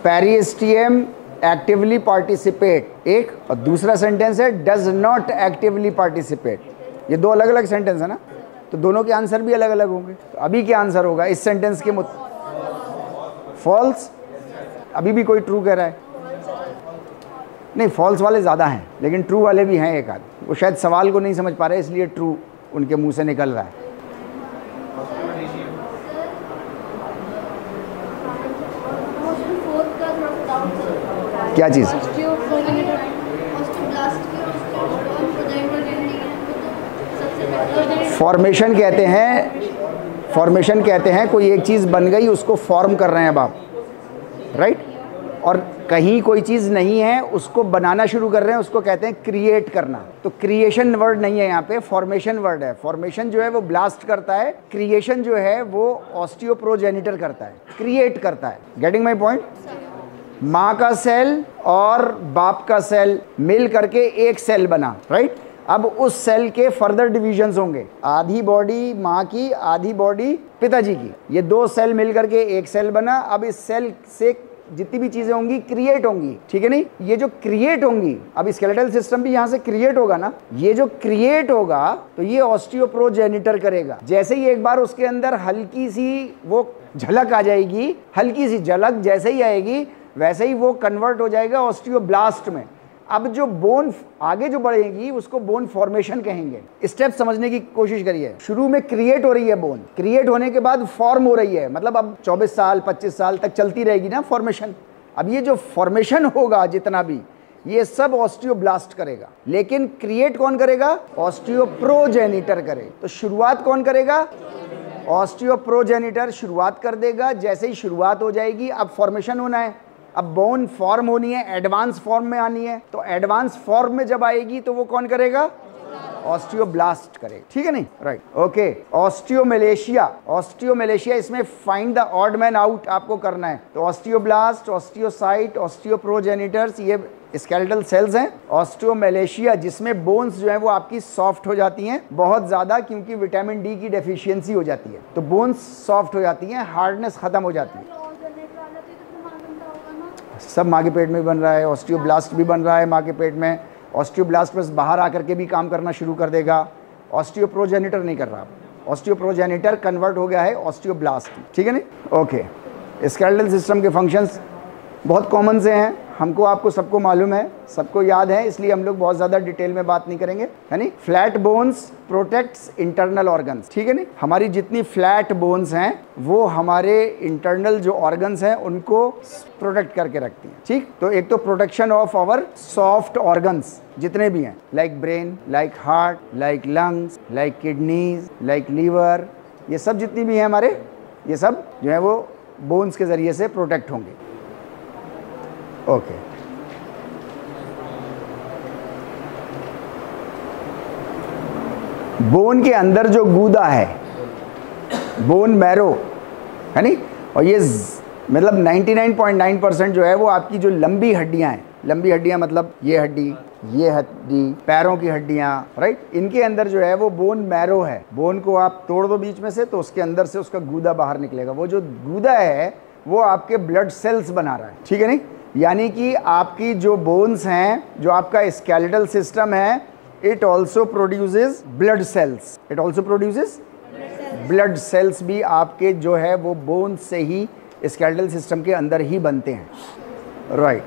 पेरिस्टियम एक्टिवली पार्टिसिपेट एक, और दूसरा सेंटेंस है डज नॉट एक्टिवली पार्टिसिपेट। ये 2 अलग अलग सेंटेंस है ना, तो दोनों के आंसर भी अलग अलग होंगे। तो अभी क्या आंसर होगा इस सेंटेंस के फॉल्स? अभी भी कोई ट्रू कह रहा है? नहीं, फॉल्स वाले ज़्यादा हैं, लेकिन ट्रू वाले भी हैं एक आध। वो शायद सवाल को नहीं समझ पा रहे, इसलिए ट्रू उनके मुंह से निकल रहा है। क्या चीज़? फॉर्मेशन कहते हैं, फॉर्मेशन कहते हैं कोई एक चीज़ बन गई, उसको फॉर्म कर रहे हैं अब आप, राइट? और कहीं कोई चीज़ नहीं है, उसको बनाना शुरू कर रहे हैं, उसको कहते हैं क्रिएट करना। तो क्रिएशन वर्ड नहीं है यहाँ पे, फॉर्मेशन वर्ड है। फॉर्मेशन जो है वो ब्लास्ट करता है, क्रिएशन जो है वो ऑस्टियोप्रोजेनिटर करता है, क्रिएट करता है। Getting my point? माँ का सेल और बाप का सेल मिल करके एक सेल बना, राइट? अब उस सेल के फर्दर डिविजन्स होंगे, आधी बॉडी माँ की, आधी बॉडी पिताजी की। ये 2 सेल मिल करके एक सेल बना। अब इस सेल से जितनी भी चीजें होंगी क्रिएट होंगी, ठीक है नहीं? ये जो क्रिएट होंगी, अब स्केलेटल सिस्टम भी यहाँ से क्रिएट होगा ना, ये जो क्रिएट होगा तो ये ऑस्टियोप्रोजेनिटर करेगा। जैसे ही एक बार उसके अंदर हल्की सी वो झलक आ जाएगी, हल्की सी झलक जैसे ही आएगी, वैसे ही वो कन्वर्ट हो जाएगा ऑस्टियोब्लास्ट में। अब जो बोन आगे जो बढ़ेगी उसको बोन फॉर्मेशन कहेंगे। स्टेप समझने की कोशिश करिए। शुरू में क्रिएट हो रही है बोन, क्रिएट होने के बाद फॉर्म हो रही है, मतलब अब 24 साल 25 साल तक चलती रहेगी ना फॉर्मेशन। अब ये जो फॉर्मेशन होगा जितना भी, ये सब ऑस्टियोब्लास्ट करेगा। लेकिन क्रिएट कौन करेगा? ऑस्टियोप्रोजेनिटर करेगा। तो शुरुआत कौन करेगा? ऑस्टियोप्रोजेनिटर शुरुआत कर देगा। जैसे ही शुरुआत हो जाएगी, अब फॉर्मेशन होना है, अब बोन फॉर्म होनी है, एडवांस फॉर्म में आनी है। तो एडवांस फॉर्म में जब आएगी तो वो कौन करेगा? ऑस्टियोब्लास्ट करेगा, ठीक है नहीं? Right, okay. ऑस्टियोमेलेशिया, ऑस्टियोमेलेशिया, इसमें find the odd man out आपको करना है। तो ऑस्टियोब्लास्ट, ऑस्टियोसाइट, ऑस्टियोप्रोजेनिटर्स, ये स्केलेटल सेल्स हैं। ऑस्टियोमेलेशिया जिसमें बोन्स जो है वो आपकी सॉफ्ट हो जाती हैं बहुत ज़्यादा, क्योंकि विटामिन डी की डेफिशिएंसी हो जाती है, तो बोन्स सॉफ्ट हो जाती हैं, हार्डनेस ख़त्म हो जाती है। सब माँ के पेट में बन रहा है, ऑस्टियोब्लास्ट भी बन रहा है माँ के पेट में। ऑस्टियोब्लास्ट बस बाहर आकर के भी काम करना शुरू कर देगा, ऑस्टियोप्रोजेनिटर नहीं कर रहा। ऑस्टियोप्रोजेनिटर कन्वर्ट हो गया है ऑस्टियोब्लास्ट, ठीक है नहीं? ओके। स्केलेटल सिस्टम के फंक्शंस बहुत कॉमन से हैं, हमको आपको सबको मालूम है, सबको याद है, इसलिए हम लोग बहुत ज़्यादा डिटेल में बात नहीं करेंगे, है नहीं? Flat bones protects internal organs, ठीक है नहीं? हमारी जितनी फ्लैट बोन्स हैं वो हमारे इंटरनल जो ऑर्गन्स हैं उनको प्रोटेक्ट करके रखती हैं, ठीक? तो एक तो protection of our soft organs जितने भी हैं, like brain, like heart, like lungs, like kidneys, like liver, ये सब जितनी भी हैं हमारे, ये सब जो है वो बोन्स के ज़रिए से प्रोटेक्ट होंगे। ओके, बोन के अंदर जो गूदा है, बोन मैरो है नहीं, और ये मतलब 99.9% जो है वो आपकी जो लंबी हड्डियां हैं, लंबी हड्डियां मतलब ये हड्डी, ये हड्डी, पैरों की हड्डियां, राइट, इनके अंदर जो है वो बोन मैरो है। बोन को आप तोड़ दो बीच में से तो उसके अंदर से उसका गूदा बाहर निकलेगा। वो जो गूदा है वो आपके ब्लड सेल्स बना रहा है, ठीक है नहीं। यानी कि आपकी जो बोन्स हैं, जो आपका स्केलेटल सिस्टम है, it also produces blood cells, it also produces blood cells भी आपके जो है वो बोन से ही स्केलेटल सिस्टम के अंदर ही बनते हैं, राइट।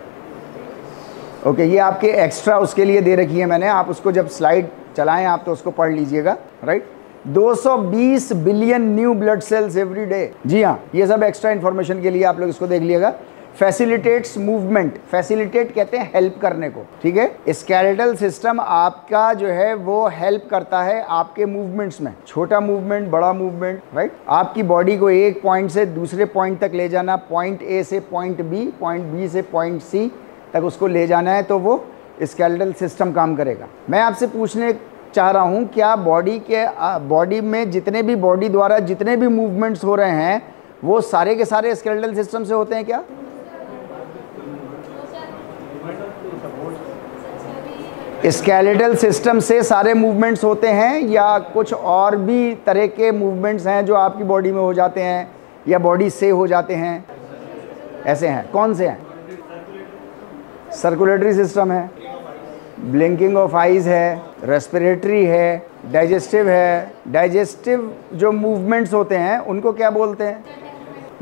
ओके, ये आपके एक्स्ट्रा उसके लिए दे रखी है मैंने, आप उसको जब स्लाइड चलाएं आप तो उसको पढ़ लीजिएगा, right. 220 billion new blood cells every day, जी हाँ, ये सब एक्स्ट्रा इन्फॉर्मेशन के लिए आप लोग इसको देख लिएगा। फैसिलिटेट्स मूवमेंट, फैसिलिटेट कहते हैं हेल्प करने को, ठीक है। स्केलेटल सिस्टम आपका जो है वो हेल्प करता है आपके मूवमेंट्स में, छोटा मूवमेंट, बड़ा मूवमेंट, राइट। आपकी बॉडी को एक पॉइंट से दूसरे पॉइंट तक ले जाना, पॉइंट ए से पॉइंट बी, पॉइंट बी से पॉइंट सी तक उसको ले जाना है, तो वो स्केलेटल सिस्टम काम करेगा। मैं आपसे पूछने चाह रहा हूँ, क्या बॉडी में जितने भी बॉडी द्वारा जितने भी मूवमेंट्स हो रहे हैं वो सारे के सारे स्केलेटल सिस्टम से होते हैं क्या? स्केलेटल सिस्टम से सारे मूवमेंट्स होते हैं या कुछ और भी तरह के मूवमेंट्स हैं जो आपकी बॉडी में हो जाते हैं या बॉडी से हो जाते हैं? ऐसे हैं, कौन से हैं? सर्कुलेटरी सिस्टम है, ब्लिंकिंग ऑफ आइज है, रेस्पिरेटरी है, डाइजेस्टिव है। डाइजेस्टिव जो मूवमेंट्स होते हैं उनको क्या बोलते हैं?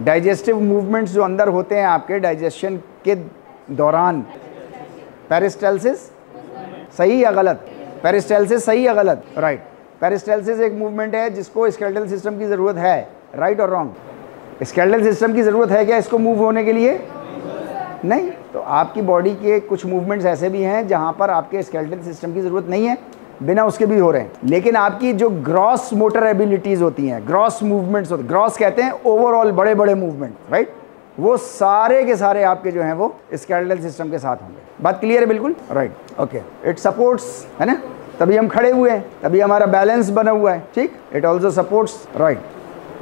डाइजेस्टिव मूवमेंट्स जो अंदर होते हैं आपके डाइजेशन के दौरान, पेरिस्टाल्सिस सही या गलत? पेरिस्टाल्सिस सही या गलत? राइट। पेरिस्टाल्सिस एक मूवमेंट है जिसको स्केलेटल सिस्टम की ज़रूरत है, राइट और रॉन्ग? स्केलेटल सिस्टम की ज़रूरत है क्या इसको मूव होने के लिए? नहीं। तो आपकी बॉडी के कुछ मूवमेंट्स ऐसे भी हैं जहां पर आपके स्केलेटल सिस्टम की ज़रूरत नहीं है, बिना उसके भी हो रहे हैं। लेकिन आपकी जो ग्रॉस मोटर एबिलिटीज़ होती हैं, ग्रॉस मूवमेंट्स होते हैं, ग्रॉस कहते हैं ओवरऑल बड़े बड़े मूवमेंट, राइट, वो सारे के सारे आपके जो हैं वो स्केलेटल सिस्टम के साथ होंगे। बात क्लियर है बिल्कुल? Right, okay. इट सपोर्ट्स, है ना, तभी हम खड़े हुए हैं, तभी हमारा बैलेंस बना हुआ है, ठीक। It also supports, right.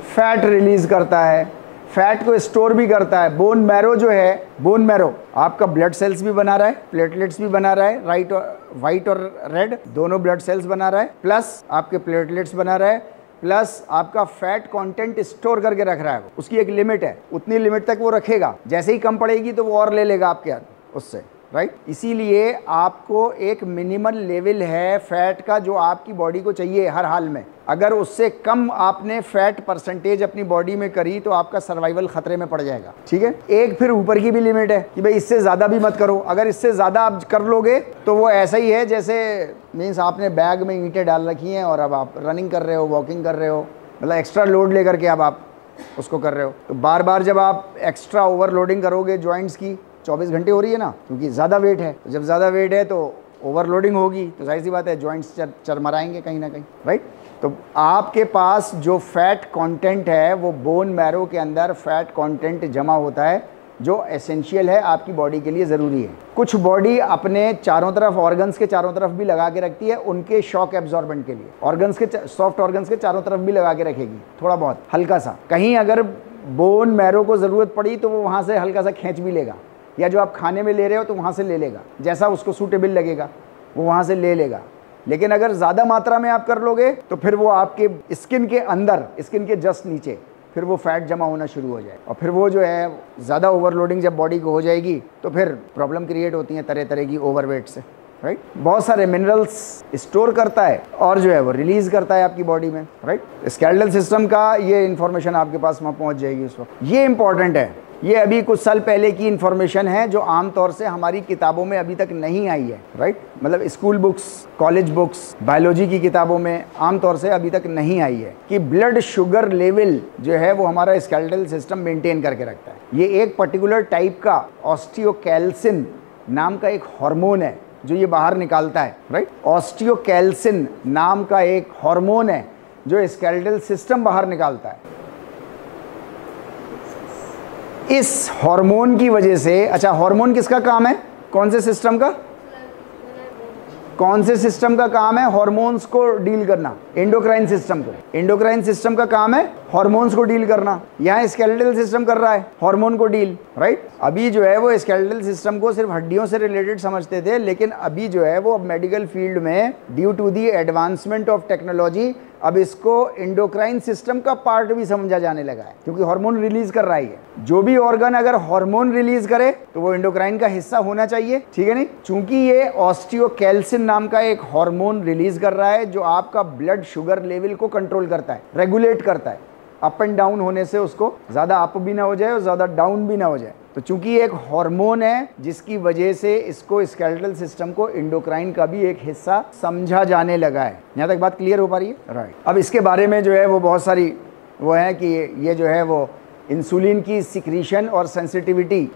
Fat release करता है, फैट को स्टोर भी करता है। बोन मैरो जो है, बोन मैरो आपका ब्लड सेल्स भी बना रहा है, प्लेटलेट्स भी बना रहा है, राइट और वाइट और रेड दोनों ब्लड सेल्स बना रहा है, प्लस आपके प्लेटलेट्स बना रहा है, प्लस आपका फैट कंटेंट स्टोर करके रख रहा है। उसकी एक लिमिट है, उतनी लिमिट तक वो रखेगा, जैसे ही कम पड़ेगी तो वो और ले लेगा आपके उससे, राइट। इसीलिए आपको एक मिनिमल लेवल है फैट का जो आपकी बॉडी को चाहिए हर हाल में। अगर उससे कम आपने फैट परसेंटेज अपनी बॉडी में करी तो आपका सर्वाइवल खतरे में पड़ जाएगा, ठीक है। एक फिर ऊपर की भी लिमिट है कि भाई इससे ज़्यादा भी मत करो। अगर इससे ज़्यादा आप कर लोगे तो वो ऐसा ही है जैसे मीन्स आपने बैग में ईंटें डाल रखी हैं और अब आप रनिंग कर रहे हो, वॉकिंग कर रहे हो, मतलब एक्स्ट्रा लोड लेकर के अब आप उसको कर रहे हो। तो बार बार जब आप एक्स्ट्रा ओवरलोडिंग करोगे जॉइंट्स की, 24 घंटे हो रही है ना, क्योंकि ज़्यादा वेट है, तो जब ज़्यादा वेट है तो ओवरलोडिंग होगी, तो जाहिर सी बात है जॉइंट्स चरमराएंगे कहीं ना कहीं, राइट। तो आपके पास जो फैट कंटेंट है वो बोन मैरो के अंदर फैट कंटेंट जमा होता है जो एसेंशियल है, आपकी बॉडी के लिए ज़रूरी है। कुछ बॉडी अपने चारों तरफ, ऑर्गन्स के चारों तरफ भी लगा के रखती है उनके शॉक एब्जॉर्बेंट के लिए। ऑर्गन्स के, सॉफ्ट ऑर्गन्स के चारों तरफ भी लगा के रखेगी, थोड़ा बहुत हल्का सा। कहीं अगर बोन मैरो को ज़रूरत पड़ी तो वो वहाँ से हल्का सा खींच भी लेगा, या जो आप खाने में ले रहे हो तो वहाँ से ले लेगा, जैसा उसको सूटेबल लगेगा वो वहाँ से ले लेगा। लेकिन अगर ज़्यादा मात्रा में आप कर लोगे तो फिर वो आपके स्किन के अंदर, स्किन के जस्ट नीचे फिर वो फैट जमा होना शुरू हो जाए, और फिर वो जो है ज़्यादा ओवरलोडिंग जब बॉडी को हो जाएगी तो फिर प्रॉब्लम क्रिएट होती हैं तरह तरह की ओवरवेट से, राइट। बहुत सारे मिनरल्स स्टोर करता है और जो है वो रिलीज़ करता है आपकी बॉडी में, राइट। स्केलेटल सिस्टम का ये इन्फॉर्मेशन आपके पास वहाँ पहुँच जाएगी उस वक्त। ये इंपॉर्टेंट है, ये अभी कुछ साल पहले की इन्फॉर्मेशन है जो आमतौर से हमारी किताबों में अभी तक नहीं आई है, राइट। मतलब school books, college books, biology की किताबों में आमतौर से अभी तक नहीं आई है कि ब्लड शुगर लेवल जो है वो हमारा स्केलेटल सिस्टम मेंटेन करके रखता है। ये एक पर्टिकुलर टाइप का ऑस्टियोकैल्सिन नाम का एक हार्मोन है जो ये बाहर निकालता है, राइट। ऑस्टियोकैल्सिन नाम का एक हार्मोन है जो स्केलेटल सिस्टम बाहर निकालता है। इस हार्मोन की वजह से, अच्छा हार्मोन किसका काम है, कौन से सिस्टम का, कौन से सिस्टम का काम है? हार्मोन्स को डील करना, एंडोक्राइन सिस्टम को। एंडोक्राइन सिस्टम का काम है हार्मोन्स को डील करना। यहाँ स्केलेटल सिस्टम कर रहा है हार्मोन को डील, राइट। अभी जो है वो स्केलेटल सिस्टम को सिर्फ हड्डियों से रिलेटेड समझते थे, लेकिन अभी जो है वो मेडिकल फील्ड में due to the advancement of technology अब इसको एंडोक्राइन सिस्टम का पार्ट भी समझा जाने लगा है, क्योंकि हार्मोन रिलीज कर रहा है। जो भी ऑर्गन अगर हार्मोन रिलीज करे तो वो एंडोक्राइन का हिस्सा होना चाहिए, ठीक है नहीं। चूंकि ये ऑस्टियोकैल्सिन नाम का एक हार्मोन रिलीज कर रहा है जो आपका ब्लड शुगर लेवल को कंट्रोल करता है, रेगुलेट करता है। अप एंड डाउन होने से उसको ज्यादा अप भी ना हो जाए और ज्यादा डाउन भी ना हो जाए। तो चूंकि एक हार्मोन है जिसकी वजह से इसको स्केलेटल सिस्टम को एंडोक्राइन का भी एक हिस्सा समझा जाने लगा है। यहाँ तक बात क्लियर हो पा रही है, राइट। अब इसके बारे में जो है वो बहुत सारी वो है कि ये जो है वो इंसुलिन की सिक्रीशन और sensitivity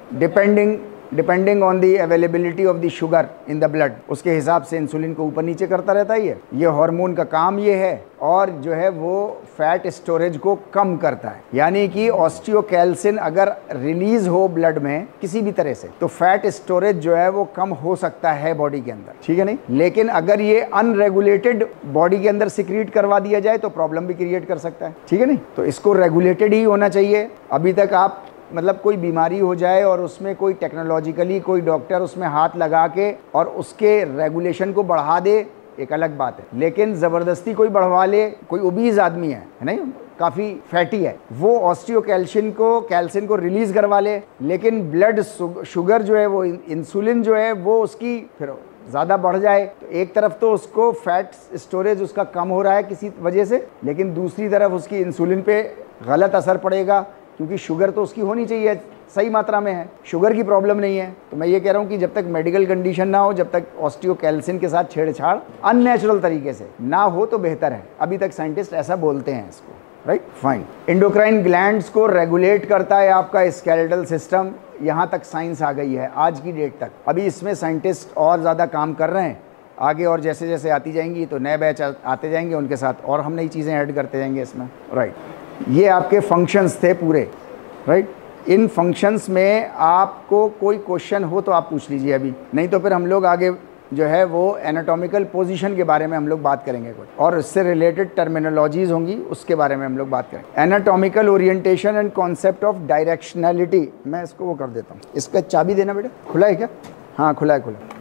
depending on the availability of the sugar in the blood, उसके हिसाब से इंसुलिन को ऊपर नीचे करता रहता है। ये हार्मोन का काम ये है, और जो है वो फैट स्टोरेज को कम करता है। यानी कि ऑस्टियोकैल्सिन अगर रिलीज हो ब्लड में किसी भी तरह से तो फैट स्टोरेज जो है वो कम हो सकता है बॉडी के अंदर, ठीक है नहीं। लेकिन अगर ये अनरेगुलेटेड बॉडी के अंदर सिक्रीट करवा दिया जाए तो प्रॉब्लम भी क्रिएट कर सकता है, ठीक है नहीं। तो इसको रेगुलेटेड ही होना चाहिए। अभी तक आप मतलब कोई बीमारी हो जाए और उसमें कोई टेक्नोलॉजिकली कोई डॉक्टर उसमें हाथ लगा के और उसके रेगुलेशन को बढ़ा दे, एक अलग बात है। लेकिन ज़बरदस्ती कोई बढ़वा ले, कोई ओबीज आदमी है नहीं, काफ़ी फैटी है, वो ऑस्टियोकैल्सिन को रिलीज़ करवा ले, लेकिन ब्लड शुगर जो है वो इंसुलिन जो है वो उसकी फिर ज़्यादा बढ़ जाए, तो एक तरफ तो उसको फैट स्टोरेज उसका कम हो रहा है किसी वजह से, लेकिन दूसरी तरफ उसकी इंसुलिन पे गलत असर पड़ेगा, क्योंकि शुगर तो उसकी होनी चाहिए, सही मात्रा में है, शुगर की प्रॉब्लम नहीं है। तो मैं ये कह रहा हूँ कि जब तक मेडिकल कंडीशन ना हो, जब तक ऑस्टियोकैल्सिन के साथ छेड़छाड़ अननेचुरल तरीके से ना हो तो बेहतर है। अभी तक साइंटिस्ट ऐसा बोलते हैं इसको, राइट, फाइन। एंडोक्राइन ग्लैंड्स को रेगुलेट करता है आपका स्केलेटल सिस्टम, यहाँ तक साइंस आ गई है आज की डेट तक। अभी इसमें साइंटिस्ट और ज़्यादा काम कर रहे हैं आगे, और जैसे जैसे आती जाएंगी तो नए बैच आते जाएंगे, उनके साथ और हम नई चीज़ें ऐड करते जाएंगे इसमें, राइट। ये आपके फंक्शंस थे पूरे, राइट। इन फंक्शंस में आपको कोई क्वेश्चन हो तो आप पूछ लीजिए अभी, नहीं तो फिर हम लोग आगे जो है वो एनाटॉमिकल पोजीशन के बारे में हम लोग बात करेंगे कुछ, और इससे रिलेटेड टर्मिनोलॉजीज होंगी उसके बारे में हम लोग बात करेंगे। Anatomical orientation and concept of directionality. मैं इसको वो कर देता हूँ, इसका चाबी देना बेटा, खुला है क्या? हाँ खुला है, खुला।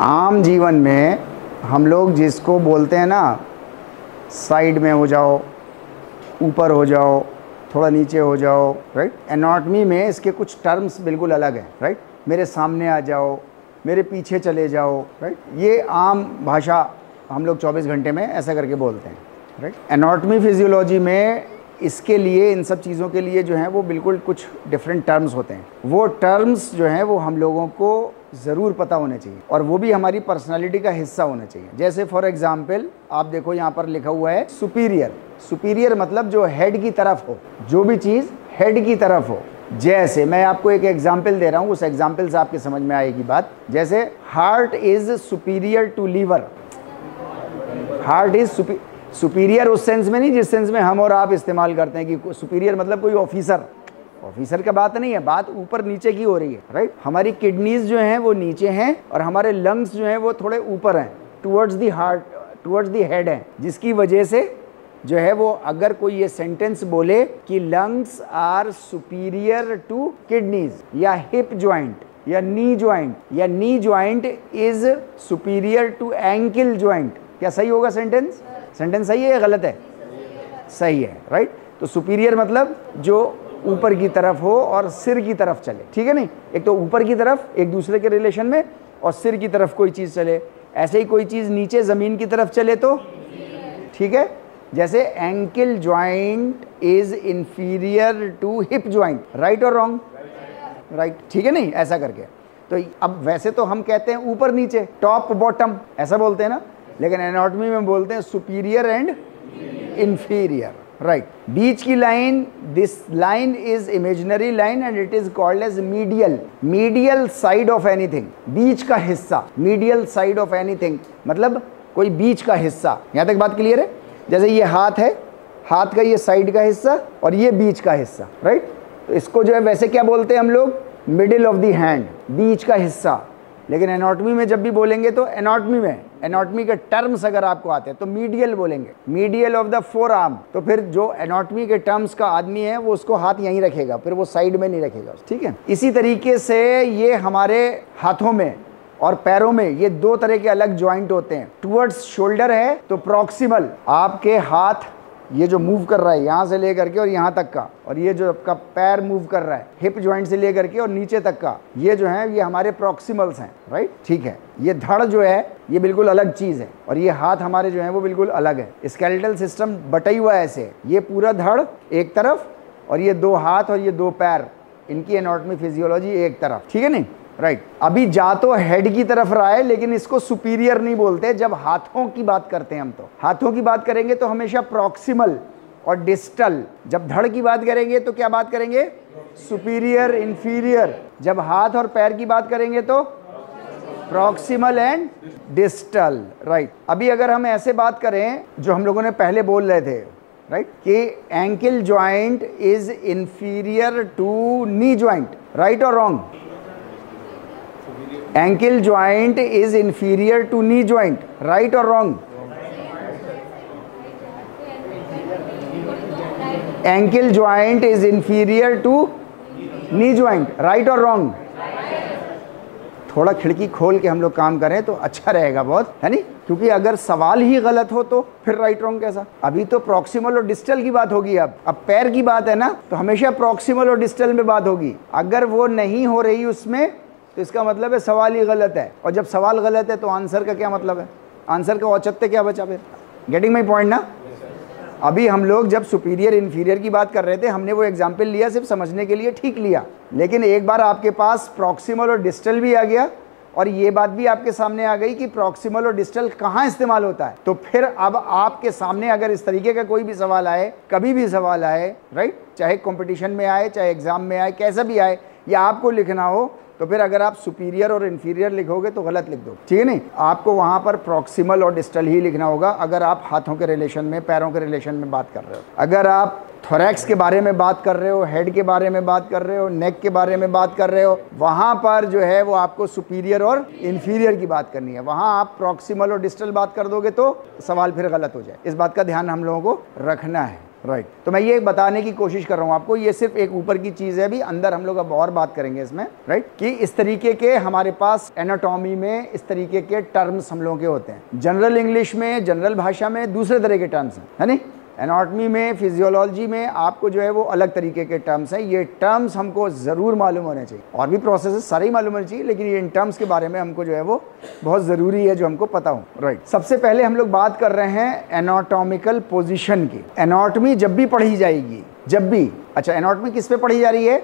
आम जीवन में हम लोग जिसको बोलते हैं ना, साइड में हो जाओ, ऊपर हो जाओ, थोड़ा नीचे हो जाओ, राइट। एनाटॉमी में इसके कुछ टर्म्स बिल्कुल अलग हैं, राइट। मेरे सामने आ जाओ, मेरे पीछे चले जाओ, राइट। ये आम भाषा हम लोग 24 घंटे में ऐसा करके बोलते हैं, राइट। एनाटॉमी फिजियोलॉजी में इसके लिए, इन सब चीज़ों के लिए जो है वो बिल्कुल कुछ डिफरेंट टर्म्स होते हैं। वो टर्म्स जो हैं वो हम लोगों को ज़रूर पता होने चाहिए और वो भी हमारी पर्सनालिटी का हिस्सा होना चाहिए। जैसे फॉर एग्जांपल आप देखो यहाँ पर लिखा हुआ है सुपीरियर। सुपीरियर मतलब जो हेड की तरफ हो, जो भी चीज़ हेड की तरफ हो। जैसे मैं आपको एक एग्जाम्पल दे रहा हूँ, उस एग्जाम्पल से आपके समझ में आएगी बात। जैसे heart is superior to liver. Heart is superior उस सेंस में नहीं जिस सेंस में हम और आप इस्तेमाल करते हैं कि सुपीरियर मतलब कोई ऑफिसर। ऑफिसर का बात नहीं है, बात ऊपर नीचे की हो रही है, राइट। हमारी किडनीज जो हैं वो नीचे हैं और हमारे लंग्स जो हैं वो थोड़े ऊपर हैं, towards the heart, towards the head हैं, जिसकी वजह से जो है वो अगर कोई ये सेंटेंस बोले कि lungs are superior to kidneys, या हिप ज्वाइंट, या नी ज्वाइंट, या knee joint is superior to ankle joint, क्या सही होगा सेंटेंस? सेंटेंस सही है या गलत है? सही है, राइट। तो सुपीरियर मतलब जो ऊपर की तरफ हो और सिर की तरफ चले, ठीक है नहीं। एक तो ऊपर की तरफ एक दूसरे के रिलेशन में, और सिर की तरफ कोई चीज़ चले। ऐसे ही कोई चीज़ नीचे ज़मीन की तरफ चले तो ठीक है। जैसे ankle joint is inferior to hip joint, right और रॉन्ग? राइट, ठीक है नहीं, ऐसा करके। तो अब वैसे तो हम कहते हैं ऊपर नीचे, टॉप बॉटम ऐसा बोलते हैं ना, लेकिन एनाटॉमी में बोलते हैं सुपीरियर एंड इंफीरियर, राइट। बीच की line, this line is imaginary line and it is called as medial. Medial side of anything, बीच का हिस्सा। मीडियल साइड ऑफ एनीथिंग मतलब कोई बीच का हिस्सा। यहां तक बात क्लियर है? जैसे ये हाथ है, हाथ का ये साइड का हिस्सा और ये बीच का हिस्सा, राइट। तो इसको जो है वैसे क्या बोलते हैं हम लोग? मिडिल ऑफ द हैंड, बीच का हिस्सा। लेकिन एनाटॉमी में जब भी बोलेंगे तो एनाटॉमी में, एनाटॉमी के टर्म्स अगर आपको आते हैं तो मीडियल बोलेंगे, medial of the four arm. तो फिर जो एनाटॉमी के टर्म्स का आदमी है वो उसको हाथ यहीं रखेगा, फिर वो साइड में नहीं रखेगा, ठीक है। इसी तरीके से ये हमारे हाथों में और पैरों में ये दो तरह के अलग ज्वाइंट होते हैं। टुवर्ड्स शोल्डर है तो प्रॉक्सिमल, आपके हाथ ये जो मूव कर रहा है यहाँ से लेकर के और यहाँ तक का, और ये जो आपका पैर मूव कर रहा है हिप ज्वाइंट से लेकर के और नीचे तक का, ये जो है ये हमारे प्रॉक्सिमल्स हैं, राइट, ठीक है। ये धड़ जो है ये बिल्कुल अलग चीज़ है और ये हाथ हमारे जो है वो बिल्कुल अलग है। स्केलेटल सिस्टम बटा हुआ है ऐसे, ये पूरा धड़ एक तरफ और ये दो हाथ और ये दो पैर, इनकी एनाटॉमी फिजियोलॉजी एक तरफ, ठीक है नहीं, राइट। अभी जा तो हेड की तरफ रहा है लेकिन इसको सुपीरियर नहीं बोलते। जब हाथों की बात करते हैं हम, तो हाथों की बात करेंगे तो हमेशा प्रॉक्सिमल और डिस्टल। जब धड़ की बात करेंगे तो क्या बात करेंगे? Superior, inferior. जब हाथ और पैर की बात करेंगे तो प्रॉक्सिमल एंड डिस्टल, राइट। अभी अगर हम ऐसे बात करें जो हम लोगों ने पहले बोल रहे थे, राइट, कि ankle joint is inferior to knee joint, right और wrong? Ankle joint is inferior to knee joint, right or wrong? Ankle joint is inferior to knee joint, right or wrong? थोड़ा खिड़की खोल के हम लोग काम करें तो अच्छा रहेगा बहुत, है नहीं? क्योंकि अगर सवाल ही गलत हो तो फिर राइट रॉन्ग कैसा? अभी तो प्रॉक्सिमल और डिस्टल की बात होगी, अब पैर की बात है ना, तो हमेशा प्रॉक्सिमल और डिस्टल में बात होगी। अगर वो नहीं हो रही उसमें तो इसका मतलब है सवाल ही गलत है, और जब सवाल गलत है तो आंसर का क्या मतलब है? आंसर का औचित्य क्या बचा फिर? गेटिंग माई पॉइंट ना? अभी हम लोग जब सुपीरियर इंफीरियर की बात कर रहे थे, हमने वो एग्जाम्पल लिया सिर्फ समझने के लिए, ठीक लिया, लेकिन एक बार आपके पास प्रॉक्सिमल और डिस्टल भी आ गया और ये बात भी आपके सामने आ गई कि प्रॉक्सिमल और डिस्टल कहाँ इस्तेमाल होता है। तो फिर अब आपके सामने अगर इस तरीके का कोई भी सवाल आए, कभी भी सवाल आए, राइट, चाहे कंपटीशन में आए, चाहे एग्जाम में आए, कैसा भी आए, या आपको लिखना हो, तो फिर अगर आप सुपीरियर और इंफीरियर लिखोगे तो गलत लिख दो, ठीक है नहीं। आपको वहाँ पर प्रॉक्सिमल और डिस्टल ही लिखना होगा अगर आप हाथों के रिलेशन में, पैरों के रिलेशन में बात कर रहे हो। अगर आप थोरैक्स के बारे में बात कर रहे हो, हेड के बारे में बात कर रहे हो, नेक के बारे में बात कर रहे हो, वहाँ पर जो है वो आपको सुपीरियर और इंफीरियर की बात करनी है। वहाँ आप प्रॉक्सिमल और डिस्टल बात कर दोगे तो सवाल फिर गलत हो जाए। इस बात का ध्यान हम लोगों को रखना है, राइट। तो मैं ये बताने की कोशिश कर रहा हूँ आपको, ये सिर्फ एक ऊपर की चीज़ है, अभी अंदर हम लोग अब और बात करेंगे इसमें, राइट, कि इस तरीके के हमारे पास एनाटॉमी में इस तरीके के टर्म्स हम लोगों के होते हैं। जनरल इंग्लिश में, जनरल भाषा में दूसरे तरह के टर्म्स हैं, है नहीं। एनाटॉमी में, फिजियोलॉजी में आपको जो है वो अलग तरीके के टर्म्स हैं। ये टर्म्स हमको ज़रूर मालूम होने चाहिए, और भी प्रोसेसेस सारे ही मालूम होने चाहिए, लेकिन ये इन टर्म्स के बारे में हमको जो है वो बहुत ज़रूरी है जो हमको पता हो। राइट, सबसे पहले हम लोग बात कर रहे हैं एनाटॉमिकल पोजीशन की। एनाटॉमी जब भी पढ़ी जाएगी, जब भी, अच्छा एनाटॉमी किस पे पढ़ी जा रही है?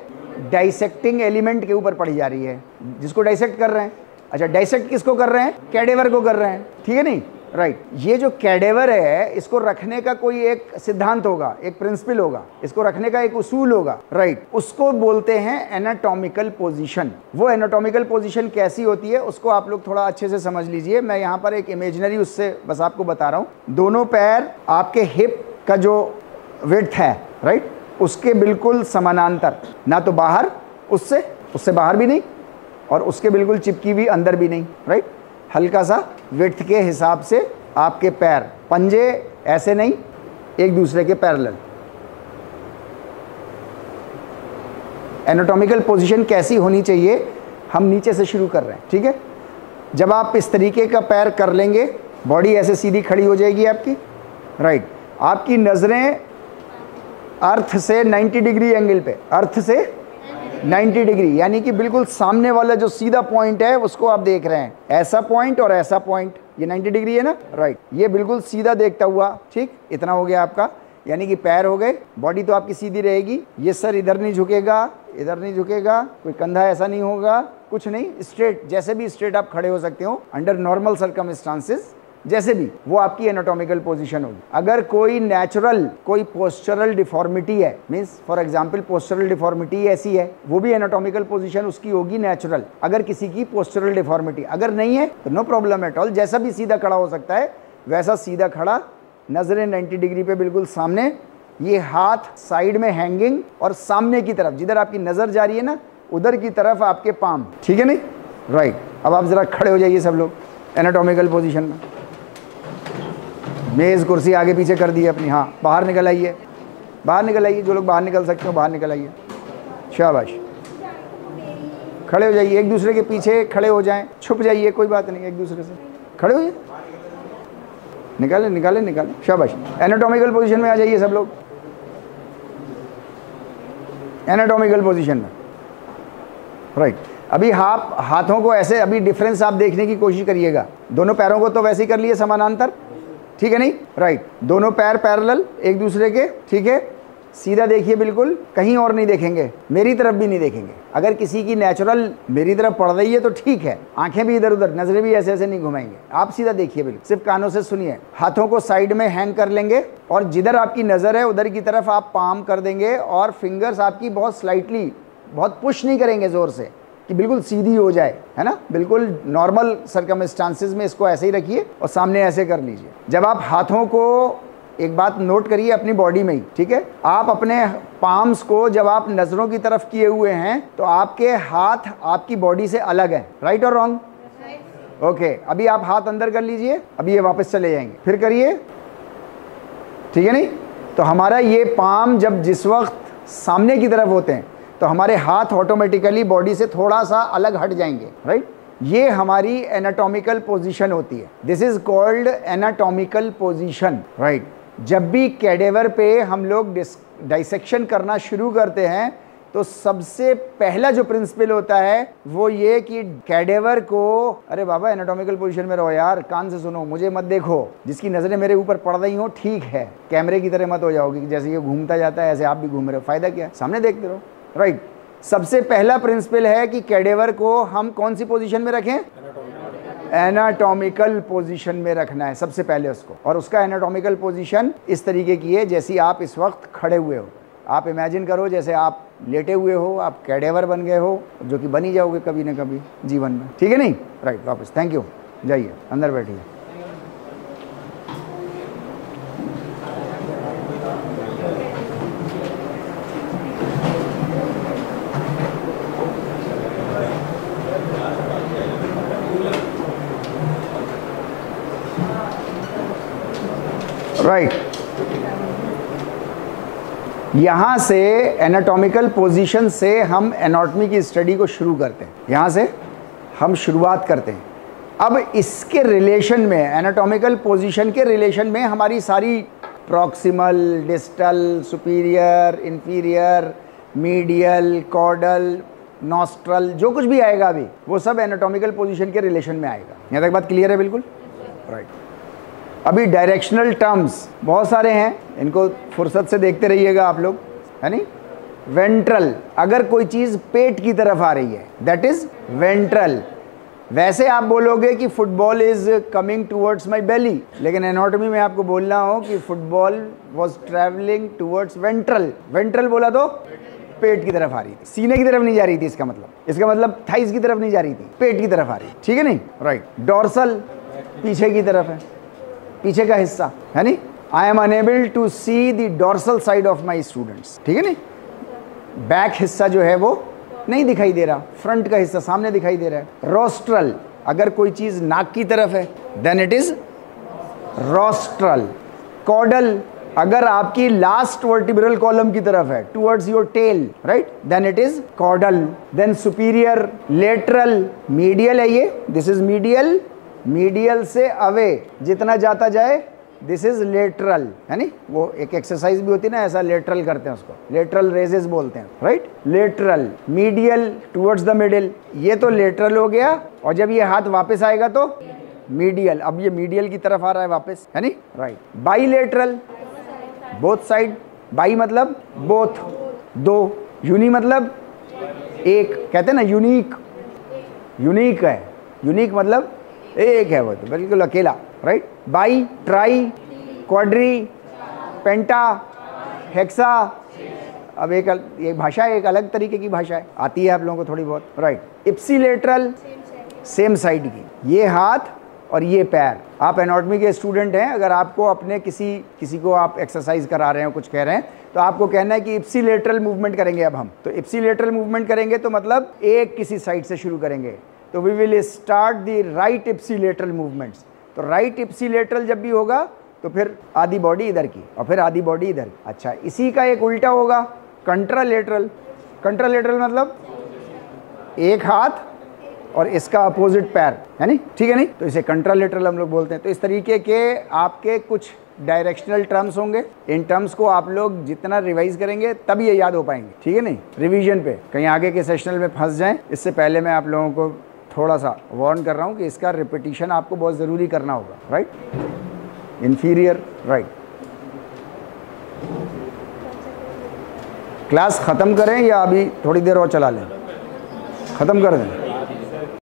डाइसेक्टिंग एलिमेंट के ऊपर पढ़ी जा रही है, जिसको डाइसेक्ट कर रहे हैं। अच्छा, डाइसेक्ट किसको कर रहे हैं? कैडेवर को कर रहे हैं, ठीक है नहीं? राइट, ये जो कैडेवर है इसको रखने का कोई एक सिद्धांत होगा, एक प्रिंसिपल होगा, इसको रखने का एक उसूल होगा। राइट, उसको बोलते हैं एनाटॉमिकल पोजीशन। वो एनाटॉमिकल पोजीशन कैसी होती है उसको आप लोग थोड़ा अच्छे से समझ लीजिए। मैं यहाँ पर एक इमेजिनरी उससे बस आपको बता रहा हूँ। दोनों पैर आपके हिप का जो विड्थ है, राइट, उसके बिल्कुल समानांतर, ना तो बाहर, उससे बाहर भी नहीं, और उसके बिल्कुल चिपकी भी अंदर भी नहीं। राइट, हल्का सा विड्थ के हिसाब से आपके पैर, पंजे ऐसे नहीं, एक दूसरे के पैरेलल। एनाटॉमिकल पोजीशन कैसी होनी चाहिए, हम नीचे से शुरू कर रहे हैं, ठीक है? जब आप इस तरीके का पैर कर लेंगे, बॉडी ऐसे सीधी खड़ी हो जाएगी आपकी। राइट, आपकी नज़रें अर्थ से 90 डिग्री एंगल पे, अर्थ से 90 डिग्री, यानी कि बिल्कुल सामने वाला जो सीधा पॉइंट है उसको आप देख रहे हैं। ऐसा पॉइंट और ऐसा पॉइंट, ये 90 डिग्री है ना? राइट, ये बिल्कुल सीधा देखता हुआ, ठीक, इतना हो गया आपका, यानी कि पैर हो गए। बॉडी तो आपकी सीधी रहेगी, ये सर इधर नहीं झुकेगा, इधर नहीं झुकेगा, कोई कंधा ऐसा नहीं होगा, कुछ नहीं, स्ट्रेट, जैसे भी स्ट्रेट आप खड़े हो सकते हो अंडर नॉर्मल सर्कमस्टांसेस, जैसे भी, वो आपकी एनाटॉमिकल पोजीशन होगी। अगर कोई नेचुरल, कोई पोस्चरल डिफॉर्मिटी है, means for example postural deformity ऐसी है, वो भी एनाटॉमिकल पोजीशन उसकी होगी नेचुरल। अगर किसी की पोस्चरल डिफॉर्मिटी अगर नहीं है तो नो प्रॉब्लम एट ऑल, जैसा भी सीधा खड़ा हो सकता है वैसा सीधा खड़ा, नजरें 90 डिग्री पे बिल्कुल सामने, ये हाथ साइड में हैंगिंग, और सामने की तरफ जिधर आपकी नजर जा रही है ना, उधर की तरफ आपके पाम, ठीक है नहीं? राइट, अब आप जरा खड़े हो जाइए सब लोग एनाटॉमिकल पोजीशन में। मेज़ कुर्सी आगे पीछे कर दी है अपनी, हाँ, बाहर निकल आइए, बाहर निकल आइए, जो लोग बाहर निकल सकते हो बाहर निकल आइए, शाबाश। खड़े हो जाइए, एक दूसरे के पीछे खड़े हो जाएं, छुप जाइए, कोई बात नहीं, एक दूसरे से खड़े होइए, निकाले निकाले निकाले, शाबाश। एनाटॉमिकल पोजीशन में आ जाइए सब लोग, एनाटॉमिकल पोजीशन में। राइट, अभी आप हाथों को ऐसे, अभी डिफरेंस आप देखने की कोशिश करिएगा। दोनों पैरों को तो वैसे ही कर लिए समानांतर, ठीक है नहीं? राइट, दोनों पैर पैरेलल एक दूसरे के, ठीक है? सीधा देखिए, बिल्कुल कहीं और नहीं देखेंगे, मेरी तरफ भी नहीं देखेंगे। अगर किसी की नेचुरल मेरी तरफ पड़ रही है तो ठीक है, आंखें भी इधर उधर, नजरें भी ऐसे ऐसे नहीं घुमाएंगे, आप सीधा देखिए, बिल्कुल सिर्फ कानों से सुनिए। हाथों को साइड में हैंग कर लेंगे, और जिधर आपकी नज़र है उधर की तरफ आप पाम कर देंगे, और फिंगर्स आपकी बहुत स्लाइटली, बहुत पुश नहीं करेंगे ज़ोर से, कि बिल्कुल सीधी हो जाए, है ना? बिल्कुल नॉर्मल सर्कमस्टांसेस में इसको ऐसे ही रखिए और सामने ऐसे कर लीजिए। जब आप हाथों को, एक बात नोट करिए अपनी बॉडी में ही, ठीक है? आप अपने पाम्स को जब आप नज़रों की तरफ किए हुए हैं तो आपके हाथ आपकी बॉडी से अलग है, राइट और रॉन्ग? ओके, अभी आप हाथ अंदर कर लीजिए, अभी ये वापस चले जाएंगे, फिर करिए, ठीक है नहीं? तो हमारा ये पाम जब जिस वक्त सामने की तरफ होते हैं तो हमारे हाथ ऑटोमेटिकली बॉडी से थोड़ा सा अलग हट जाएंगे, राइट? ये हमारी एनाटॉमिकल पोजीशन होती है, this is called anatomical position, right? जब भी कैडेवर पे हम लोग डाइसेक्शन करना शुरू करते हैं तो सबसे पहला जो प्रिंसिपल होता है वो ये कि कैडेवर को, अरे बाबा एनाटॉमिकल पोजीशन में रहो यार, कान से सुनो, मुझे मत देखो, जिसकी नज़रें मेरे ऊपर पड़ रही हो, ठीक है, कैमरे की तरह मत हो जाओगी कि जैसे ये घूमता जाता है ऐसे आप भी घूम रहे हो, फायदा क्या है, सामने देखते रहो, राइट? सबसे पहला प्रिंसिपल है कि कैडेवर को हम कौन सी पोजीशन में रखें? एनाटॉमिकल पोजीशन में रखना है सबसे पहले उसको, और उसका एनाटॉमिकल पोजीशन इस तरीके की है जैसी आप इस वक्त खड़े हुए हो। आप इमेजिन करो जैसे आप लेटे हुए हो, आप कैडेवर बन गए हो, जो कि बन ही जाओगे कभी ना कभी जीवन में, ठीक है नहीं? राइट, वापस, थैंक यू, जाइए अंदर बैठिए। राइट, यहाँ से एनाटॉमिकल पोजीशन से हम एनाटॉमी की स्टडी को शुरू करते हैं, यहाँ से हम शुरुआत करते हैं। अब इसके रिलेशन में, एनाटॉमिकल पोजीशन के रिलेशन में हमारी सारी proximal, distal, superior, inferior, medial, caudal, rostral, जो कुछ भी आएगा अभी वो सब एनाटॉमिकल पोजीशन के रिलेशन में आएगा। यहाँ तक बात क्लियर है बिल्कुल? राइट। अभी डायरेक्शनल टर्म्स बहुत सारे हैं, इनको फुर्सत से देखते रहिएगा आप लोग, है नहीं? वेंट्रल, अगर कोई चीज़ पेट की तरफ आ रही है दैट इज वेंट्रल। वैसे आप बोलोगे कि football is coming towards my belly, लेकिन एनाटॉमी में आपको बोलना हो कि football was travelling towards ventral. Ventral बोला तो पेट की तरफ आ रही थी, सीने की तरफ नहीं जा रही थी। इसका मतलब थाइस की तरफ नहीं जा रही थी, पेट की तरफ आ रही थी, ठीक है नहीं? राइट। डॉर्सल पीछे की तरफ है, पीछे का हिस्सा, है नहीं? I am unable to see the dorsal side of my students, ठीक है नहीं? बैक हिस्सा जो है वो नहीं दिखाई दे रहा, फ्रंट का हिस्सा सामने दिखाई दे रहा है। रोस्ट्रल, अगर कोई चीज नाक की तरफ है then it is rostral. Caudal, अगर आपकी लास्ट वर्टिब्रल कॉलम की तरफ है towards your tail, right, then it is caudal. Then superior, lateral, medial है ये, दिस इज मीडियल, मीडियल से अवे जितना जाता जाए दिस इज लेटरल, है नहीं? वो एक एक्सरसाइज भी होती है ना, ऐसा लेटरल करते हैं उसको, लेटरल रेजेस बोलते हैं, right? Lateral, medial towards the middle, ये तो लेटरल हो गया। और जब ये हाथ वापस आएगा तो मीडियल, अब ये मीडियल की तरफ आ रहा है वापस, है नहीं? Right. Bilateral, both side, by मतलब बोथ, दो, यूनी मतलब एक, कहते हैं ना यूनिक, यूनिक है, यूनिक मतलब एक है, वो तो बिल्कुल अकेला, right? By, try, quadri, penta, hexa. अब ये भाषा एक अलग तरीके की भाषा है, आती है आप लोगों को थोड़ी बहुत, राइट? इप्सिलेटरल, सेम साइड की, ये हाथ और ये पैर। आप एनाटॉमी के स्टूडेंट हैं, अगर आपको अपने किसी को आप एक्सरसाइज करा रहे हो, कुछ कह रहे हैं, तो आपको कहना है कि इप्सिलेटरल मूवमेंट करेंगे अब हम। तो इप्सिलेटरल मूवमेंट करेंगे तो मतलब एक किसी साइड से शुरू करेंगे, तो we will start the right ipsilateral movements. तो राइट इप्सिलेटरल जब भी होगा तो फिर आधी बॉडी इधर की और फिर आधी बॉडी इधर। अच्छा, इसी का एक उल्टा होगा कंट्रालेटरल। कंट्रालेटरल मतलब एक हाथ और इसका अपोजिट पैर, है नहीं? ठीक है नहीं? तो इसे कंट्रालेटरल हम लोग बोलते हैं। तो इस तरीके के आपके कुछ डायरेक्शनल टर्म्स होंगे, इन टर्म्स को आप लोग जितना रिवाइज करेंगे तब ये याद हो पाएंगे, ठीक है नहीं? रिवीजन पे कहीं आगे के सेशनल में फंस जाएं, इससे पहले मैं आप लोगों को थोड़ा सा वार्न कर रहा हूँ कि इसका रिपीटिशन आपको बहुत ज़रूरी करना होगा, राइट? Inferior, right. क्लास ख़त्म करें या अभी थोड़ी देर और चला लें? ख़त्म कर दें?